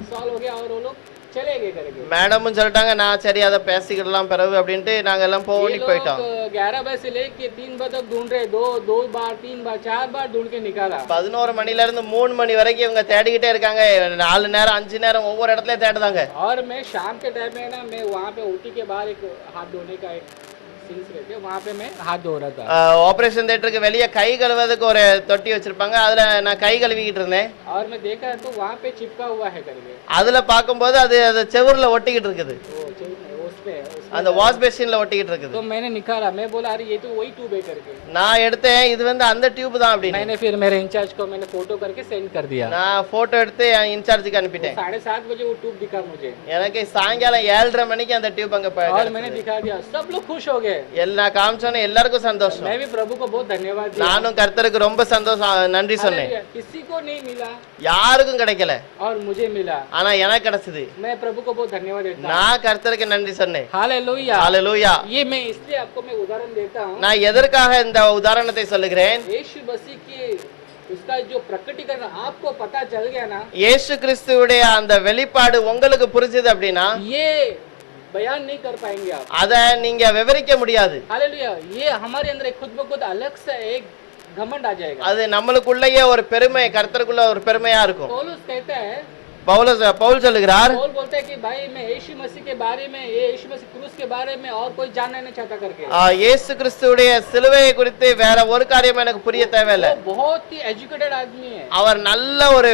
सॉल्व हो गया और वो लोग चले गए करके। மேடமும் சொல்லிட்டாங்க, நான் சரி அதை பேசிக்கிடலாம் பிறகு அப்படின்ட்டு நாங்க எல்லாம் போய் போயிட்டோம். 11 बजे से लेके 3 बजे तक ढूंढ रहे, दो बार 3 बार 4 बार ढूंढ के निकाला। 11 மணில இருந்து 3 மணி வரைக்கும் இவங்க தேடிக்கிட்டே இருக்காங்க, 4 நேரம் 5 நேரம் ஒவ்வொரு இடத்துலயும் தேடுதாங்க. और मैं शाम के टाइम में ना मैं वहाँ पे ओटी के बाहर एक हाथ धोने का एक सीन्स रहते, वहाँ पे मैं हाथ धो रहा था। ஆபரேஷன் தியேட்டருக்கு வெளியே கை கழுவதுக்கு ஒரு தொட்டி வச்சிருப்பாங்க, அதுல நான் கை கழுவிக்கிட்டு இருந்தேன். और मैं देखा तो वहाँ पे चिपका हुआ है करके। அதுல பார்க்கும்போது அது செவுர்ல ஒட்டிக்கிட்டு இருக்குது, उसपे அந்த வாஷ் பேசின்ல ஒட்டிக்கிட்டு இருக்குது. तो मैंने निकाला, मैं बोला अरे ये तो वही ट्यूब है करके। நான் எடுத்தேன், இது வந்து அந்த டியூப் தான் அப்படின்னு. मैंने फिर मेरे इंचार्ज को मैंने फोटो करके सेंड कर दिया। நான் போட்டோ எடுத்து என் இன்சார்ஜுக்கு அனுப்பிட்டேன். 7:30 बजे वो ट्यूब दिखा मुझे। எனக்கு சாயங்காலம் 7:30 மணிக்கு அந்த டியூப் அங்க और मैंने दिखा दिया, सब लोग खुश हो गए। எல்லா காமிச்சோன்னே எல்லாருக்கும் சந்தோஷம். मैं भी प्रभु को बहुत धन्यवाद दिया। நானும் கர்த்தருக்கு ரொம்ப சந்தோஷம் நன்றி சொன்னேன். किसी को नहीं मिला யாருக்கும் கிடைக்கல, और मुझे मिला, ஆனா எனக்கு கிடைச்சது. मैं प्रभु को बहुत धन्यवाद देता हूँ। நான் கர்த்தருக்கு நன்றி சொன்னேன். हालेलुया। ஹalleluya. ये मैं इसलिए आपको मैं उदाहरण देता हूँ, நான் எதற்காக இந்த உதாரணத்தை சொல்லுகிறேன்? यीशु मसीह की उसका जो प्रकटीकरण आपको पता चल गया ना, இயேசு கிறிஸ்துவுடைய அந்த வெளிப்பாடு உங்களுக்கு புரிஞ்சது அப்படின்னா ये बयान नहीं कर पाएंगे आप। அத நீங்க விவரிக்க முடியாது. हालेलुया, ये हमारे अंदर एक खुद ब खुद अलग से एक घमंड आ जाएगा। அது நம்மளுக்குள்ளேயே ஒரு பெருமை, கர்த்தருக்குள்ள ஒரு பெருமையா இருக்கும். पौलुस कहता है, பவுல் சொல்லுகிறார், पौल बोलता है कि भाई मैं यीशु मसीह के बारे में, ये यीशु मसीह क्रूस के बारे में और कोई जानना नहीं चाहता करके। இயேசு கிறிஸ்துவுடைய சிலுவையை குறித்து வேற ஒரு காரியம் எனக்கு புரிய தேவையில்லை. वो बहुत ही एजुकेटेड आदमी है। அவர் நல்ல ஒரு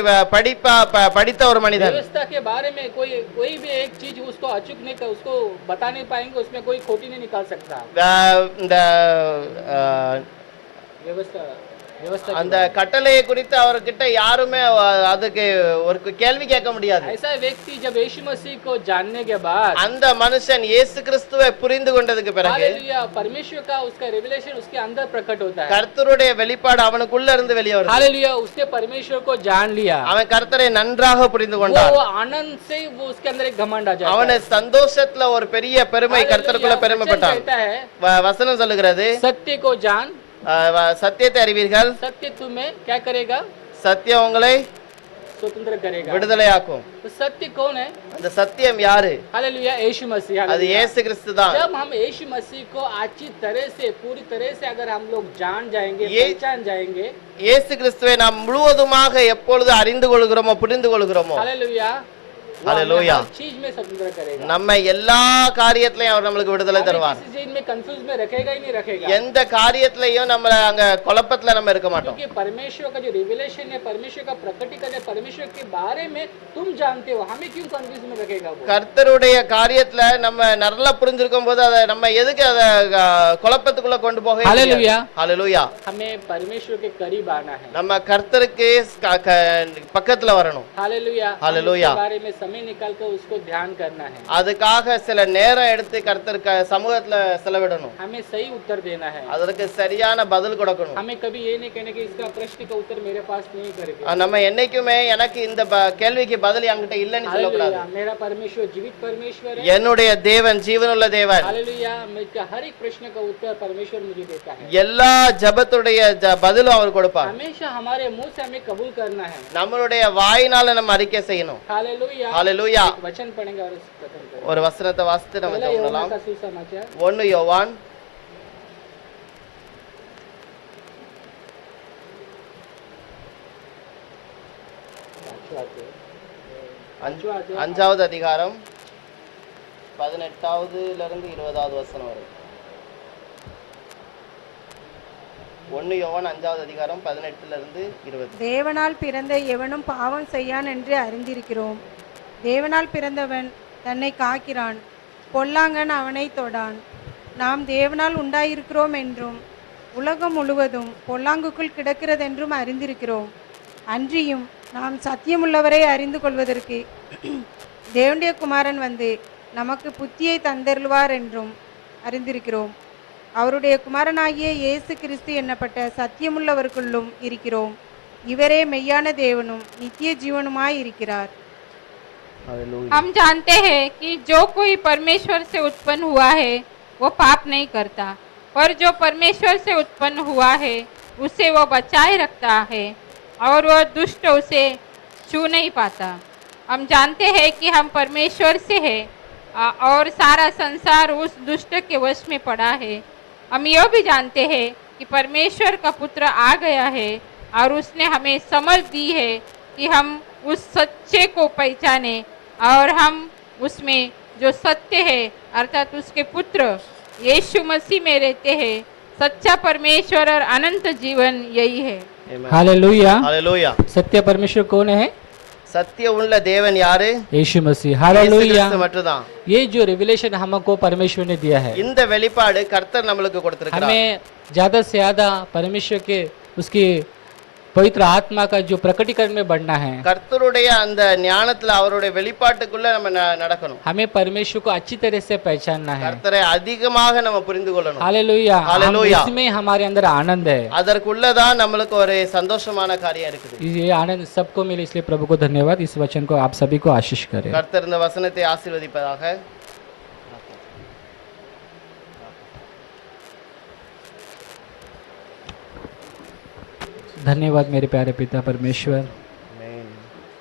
படித்த ஒரு மனிதன். व्यवस्था के बारे में कोई भी एक चीज उसको अचूक नहीं कर, उसको बता नहीं पाएंगे, उसमें कोई खोटी नहीं निकाल सकता। இந்த व्यवस्था அந்த கட்டளையை குறித்து அவர்கிட்ட யாருமே அதுக்கு ஒரு கேள்வி கேட்க முடியாது. ऐसा व्यक्ति जब यीशु मसीह को जानने के बाद, அந்த மனுஷன் இயேசு கிறிஸ்துவை புரிந்து கொண்டதுக்கு பிறகு हालेलुया, परमेश्वर का उसका रिवलेशन उसके अंदर प्रकट होता है। கர்த்தருடைய வெளிப்பாடு அவனுக்குள்ள இருந்து வெளியே வருது. हालेलुया, उसने परमेश्वर को जान लिया, அவன் கர்த்தரை நன்றாக புரிந்து கொண்டான். वो आनंद से वो उसके अंदर एक घमंड आ जाता है। அவன சந்தோஷத்துல ஒரு பெரிய பெருமை, கர்த்தருக்குள்ள பெருமைப்பட்டான். कहता है, வசனம் சொல்லுகிறது, सत्य को जान, சத்தியத்தை அறிவீர்கள், सत्य तुम्हें क्या करेगा, சத்தியம் உங்களை स्वतंत्र करेगा। விடுதலையாக்கும். तो सत्य कौन है? அந்த சத்தியம் யாரு? हालेलुया, यीशु मसीह। அது हालेलुया। இயேசு கிறிஸ்து தான். जब हम यीशु मसीह को अच्छी तरह से, पूरी तरह से अगर हम लोग जान जाएंगे, पहचान जाएंगे, இயேசு கிறிஸ்துவை நாம் முழுவதுமாக எப்பொழுது அறிந்து கொள்கிறோமோ, புரிந்து கொள்கிறோமோ, हालेलुया, हालेलुया, हर चीज में स्वतंत्र करेगा। நம்ம எல்லா காரியத்திலையும் அவர் நம்மளுக்கு விடுதலை தருவார். किसी चीज में कंफ्यूज में रखेगा ही नहीं रखेगा, எந்த காரியத்திலையும் நம்ம அங்க குழப்பத்துல நம்ம இருக்க மாட்டோம். क्योंकि परमेश्वर का जो रिविलेशन है, परमेश्वर का प्रकटीकरण है, परमेश्वर के बारे में तुम जानते हो, हमें क्यों कंफ्यूज में रखेगा वो? கர்த்தருடைய காரியத்துல நம்ம நல்லா புரிஞ்சிருக்கும் போது அதை நம்ம எதுக்கு அதை குழப்பத்துக்குள்ள கொண்டு போக? हालेलुया, ஹalleluya, हमें परमेश्वर के करीब आना है। நம்ம கர்த்தருக்கு பக்கத்துல வரணும். हालेलुया, हालेलुया, उसके बारे में समय निकाल कर उसको ध्यान करना है। அதுக்காக சில நேரம் எடுத்து கர்த்தர் சமூகத்துல செலவிடணும். हमें सही उत्तर देना है। அதற்கு சரியான பதில் கொடுக்கணும். हमें कभी ये नहीं कहने कि इसका प्रश्न का उत्तर मेरे पास नहीं करेगा। நம்ம என்னைக்குமே எனக்கு இந்த கேள்விக்கு பதில் என்கிட்ட இல்லைன்னு சொல்லக்கூடாது. हालेलुया, मेरा परमेश्वर जीवित परमेश्वर है। என்னுடைய தேவன் ஜீவனுள்ள தேவன். हालेलुया, मेरे हर एक प्रश्न का उत्तर परमेश्वर मुझे देता है। எல்லா ஜெபத்துடைய பதிலும் அவர் கொடுப்பார். हमेशा हमारे मुंह से हमें कबूल करना है। நம்மளுடைய வாயினால நம்ம அறிக்கை செய்யணும். हालेलुया, ஹalleluya. एक वचन पढ़ेंगे और उसको खत्म करेंगे। ஒரு வசனத்தை வாசித்து நம்ம पहला ஜெபம் யோவாन பண்ணலாம். का सुसमाचार 1 யோவான் 5வது அதிகாரம் 18ல இருந்து 20வது வசனம் வரை. 1 யோவான் 5வது அதிகாரம் 18ல இருந்து 20. தேவனால் பிறந்த எவனும் பாவம் செய்யான் என்று அறிந்திருக்கிறோம். தேவனால் பிறந்தவன் தன்னை காக்கிறான், பொல்லாங்கன் அவனை தொடான். நாம் தேவனால் உண்டாயிருக்கிறோம் என்றும் உலகம் முழுவதும் பொல்லாங்குக்குள் கிடக்கிறதென்றும் அறிந்திருக்கிறோம். அன்றியும் நாம் சத்தியமுள்ளவரை அறிந்து கொள்வதற்கு தேவனுடைய குமாரன் வந்து நமக்கு புத்தியை தந்தருள்வார் என்றும் அறிந்திருக்கிறோம். அவருடைய குமாரனாகிய இயேசு கிறிஸ்து என்னப்பட்ட சத்தியமுள்ளவருக்குள்ளும் இருக்கிறோம். இவரே மெய்யான தேவனும் நித்திய ஜீவனுமாய் இருக்கிறார். हम जानते हैं कि जो कोई परमेश्वर से उत्पन्न हुआ है वो पाप नहीं करता, पर जो परमेश्वर से उत्पन्न हुआ है उसे वो बचाए रखता है और वह दुष्ट उसे छू नहीं पाता। हम जानते हैं कि हम परमेश्वर से है और सारा संसार उस दुष्ट के वश में पड़ा है। हम यह भी जानते हैं कि परमेश्वर का पुत्र आ गया है और उसने हमें समझ दी है कि हम उस सच्चे को पहचाने और हम उसमें जो सत्य है अर्थात उसके पुत्र यीशु मसीह में रहते हैं। सच्चा परमेश्वर और अनंत जीवन यही है। हालेलुया, ஹalleluya. सत्य परमेश्वर कौन है? சத்தியம் உள்ள தேவன் யாரு? यीशु मसीह। இயேசு हालेलुया, கிறிஸ்து மட்டும்தான். ये जो रिविलेशन हमको परमेश्वर ने दिया है, இந்த வெளிப்பாடு கர்த்தர் நம்மளுக்கு கொடுத்திருக்கிறார். हमें ज्यादा से ज्यादा परमेश्वर के उसकी पवित्र आत्मा का जो प्रकटीकरण में बढ़ना है। கர்த்தருடைய அந்த ஞானத்துல அவருடைய வெளிப்பாட்டுக்குள்ள நம்ம நடக்கணும். हमें परमेश्वर को अच्छी तरह से पहचानना है। கர்த்தரை அதிகமாக நம்ம புரிந்து கொள்ளணும். Hallelujah, hallelujah. इसमें हमारे अंदर आनंद है। அதற்குள்ளதான் நம்மளுக்கு ஒரு சந்தோஷமான காரியம் இருக்குது. ये आनंद सबको मिले, इसलिए प्रभु को धन्यवाद। इस वचन को आप सभी को आशीष करें। கர்த்தர் இந்த வசனத்தை ஆசீர்வதிப்பதாக. धन्यवाद मेरे प्यारे पिता परमेश्वर। ஆமென்.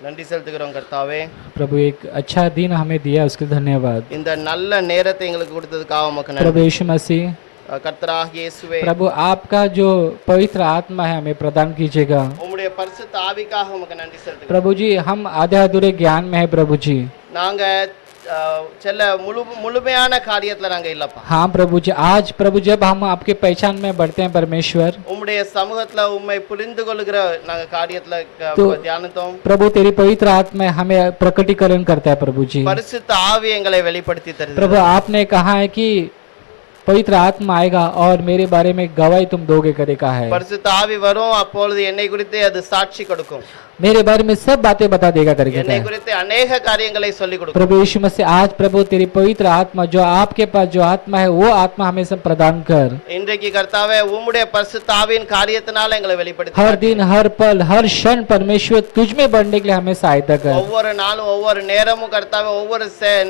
நன்றி செலுத்துகிறோம் கர்த்தாவே. प्रभु एक अच्छा दिन हमें दिया उसके लिए धन्यवाद। இந்த நல்ல நேரத்தை எங்களுக்கு கொடுத்ததுக்காக உமக்கு நன்றி. प्रभु यीशु मसीह, கர்த்தராகிய இயேசுவே, प्रभु आपका जो पवित्र आत्मा है हमें प्रदान कीजिएगा। உம்முடைய பரிசுத்த ஆவிக்காக உமக்கு நன்றி செலுத்துகிறோம். प्रभु जी हम आधे अधूरे ज्ञान में है प्रभु जी। நாங்க செல்ல முழுமையான காரியத்துல நாங்க இல்லப்பா. हाँ प्रभु जी, आज प्रभु जब हम आपके पहचान में बढ़ते हैं परमेश्वर, உம்முடைய சமூகத்துல உம்மை புரிந்து கொள்ளுகிற நாங்க காரியத்துல தியானித்தோம். प्रभु तेरी पवित्र आत्मा हमें प्रकटीकरण करता है प्रभु जी। பரிசுத்த ஆவி எங்களை வெளிப்படுத்தி தருகிறது. प्रभु आपने कहा है कि पवित्र आत्मा आएगा और मेरे बारे में गवाही तुम दोगे करेगा है। பரிசுத்த ஆவி வரும், அப்பொழுது என்னை குறித்து அது சாட்சி கொடுக்கும். मेरे बारे में सब बातें बता देगा करके என்னை குறித்து अनेक காரியங்களை சொல்லி கொடுக்கும். प्रभु यीशु मसीह आज प्रभु तेरी पवित्र आत्मा जो आपके पास जो आत्मा है वो आत्मा हमें सब प्रदान कर। இன்றைக்கு கர்த்தாவே உம்முடைய பரிசுத்த ஆவியின் காரியத்தினால எங்களை வெளிப்படுத்தி हर दिन हर पल हर क्षण परमेश्वर तुझ में बढ़ने के लिए हमें सहायता कर। ஒவ்வொரு நாளும் ஒவ்வொரு நேரமும் கர்த்தாவே ஒவ்வொரு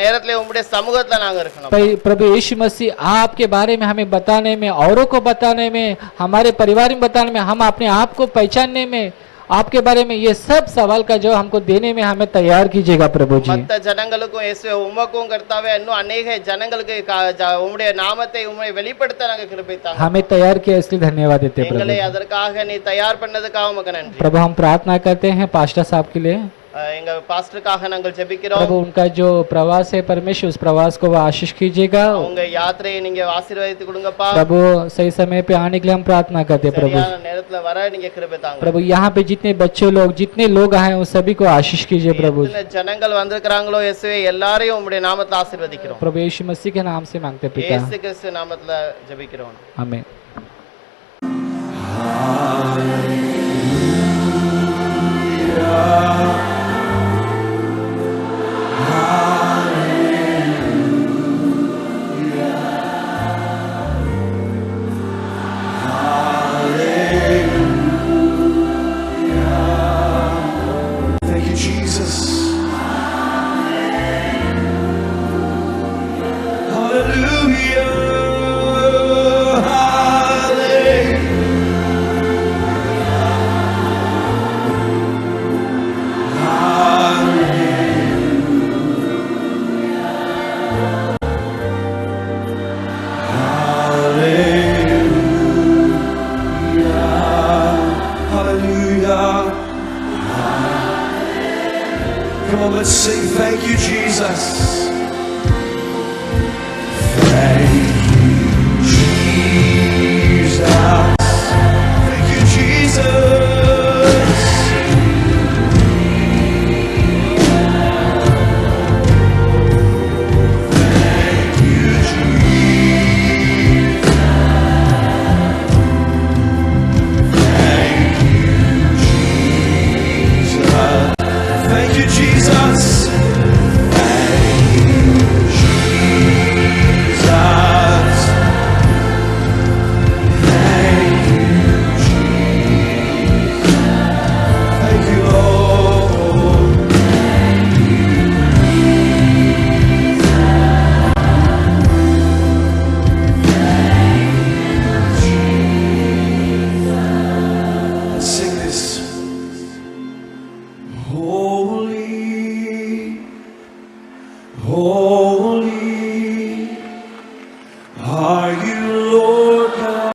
நேரத்திலே உம்முடைய சமூகத்துல நாங்க இருக்கணும். प्रभु यीशु मसीह आपके बारे में हमें बताने में, औरों को बताने में, हमारे परिवार में बताने में, हम अपने आप को पहचानने में, आपके बारे में ये सब सवाल का जवाब हमको देने में हमें तैयार कीजिएगा प्रभु जी। மத்த ஜனங்களுக்கும் இயேசுவே உமக்கும் கர்த்தாவே இன்னும் अनेक ஜனங்களுக்கு உம்முடைய நாமத்தை உம்மை வெளிப்படுத்த நாங்க கிருபை தாங்க. हमें तैयार किया इसलिए धन्यवाद देते हैं எங்களை प्रभु। அதற்காக நீ தயார் பண்ணதுக்காக உமக்கு நன்றி. प्रभु हम प्रार्थना करते हैं पास्टर साहब के लिए। எங்க பாஸ்டருக்காக நாங்கள் ஜெபிக்கிறோம். प्रभु उनका जो प्रवास है परमेश्वर उस प्रवास को वो आशीष कीजिएगा। உங்க யாத்திரையை நீங்க ஆசீர்வதித்து கொடுங்கப்பா. प्रभु सही समय पे आने के लिए हम प्रार्थना करते हैं प्रभु। சரியான நேரத்துல வர நீங்க கிருபை தாங்க. प्रभु यहाँ पे जितने बच्चे लोग जितने लोग आए हैं उन सभी को आशीष कीजिए प्रभु। எத்தனை ஜனங்கள் வந்திருக்காங்களோ இயேசுவே எல்லாரையும் உம்முடைய நாமத்துல ஆசீர்வதிக்கிறோம். प्रभु यीशु मसीह के नाम से मांगते हैं पिता, இயேசு கிறிஸ்து நாமத்துல ஜெபிக்கிறோம். आमीन।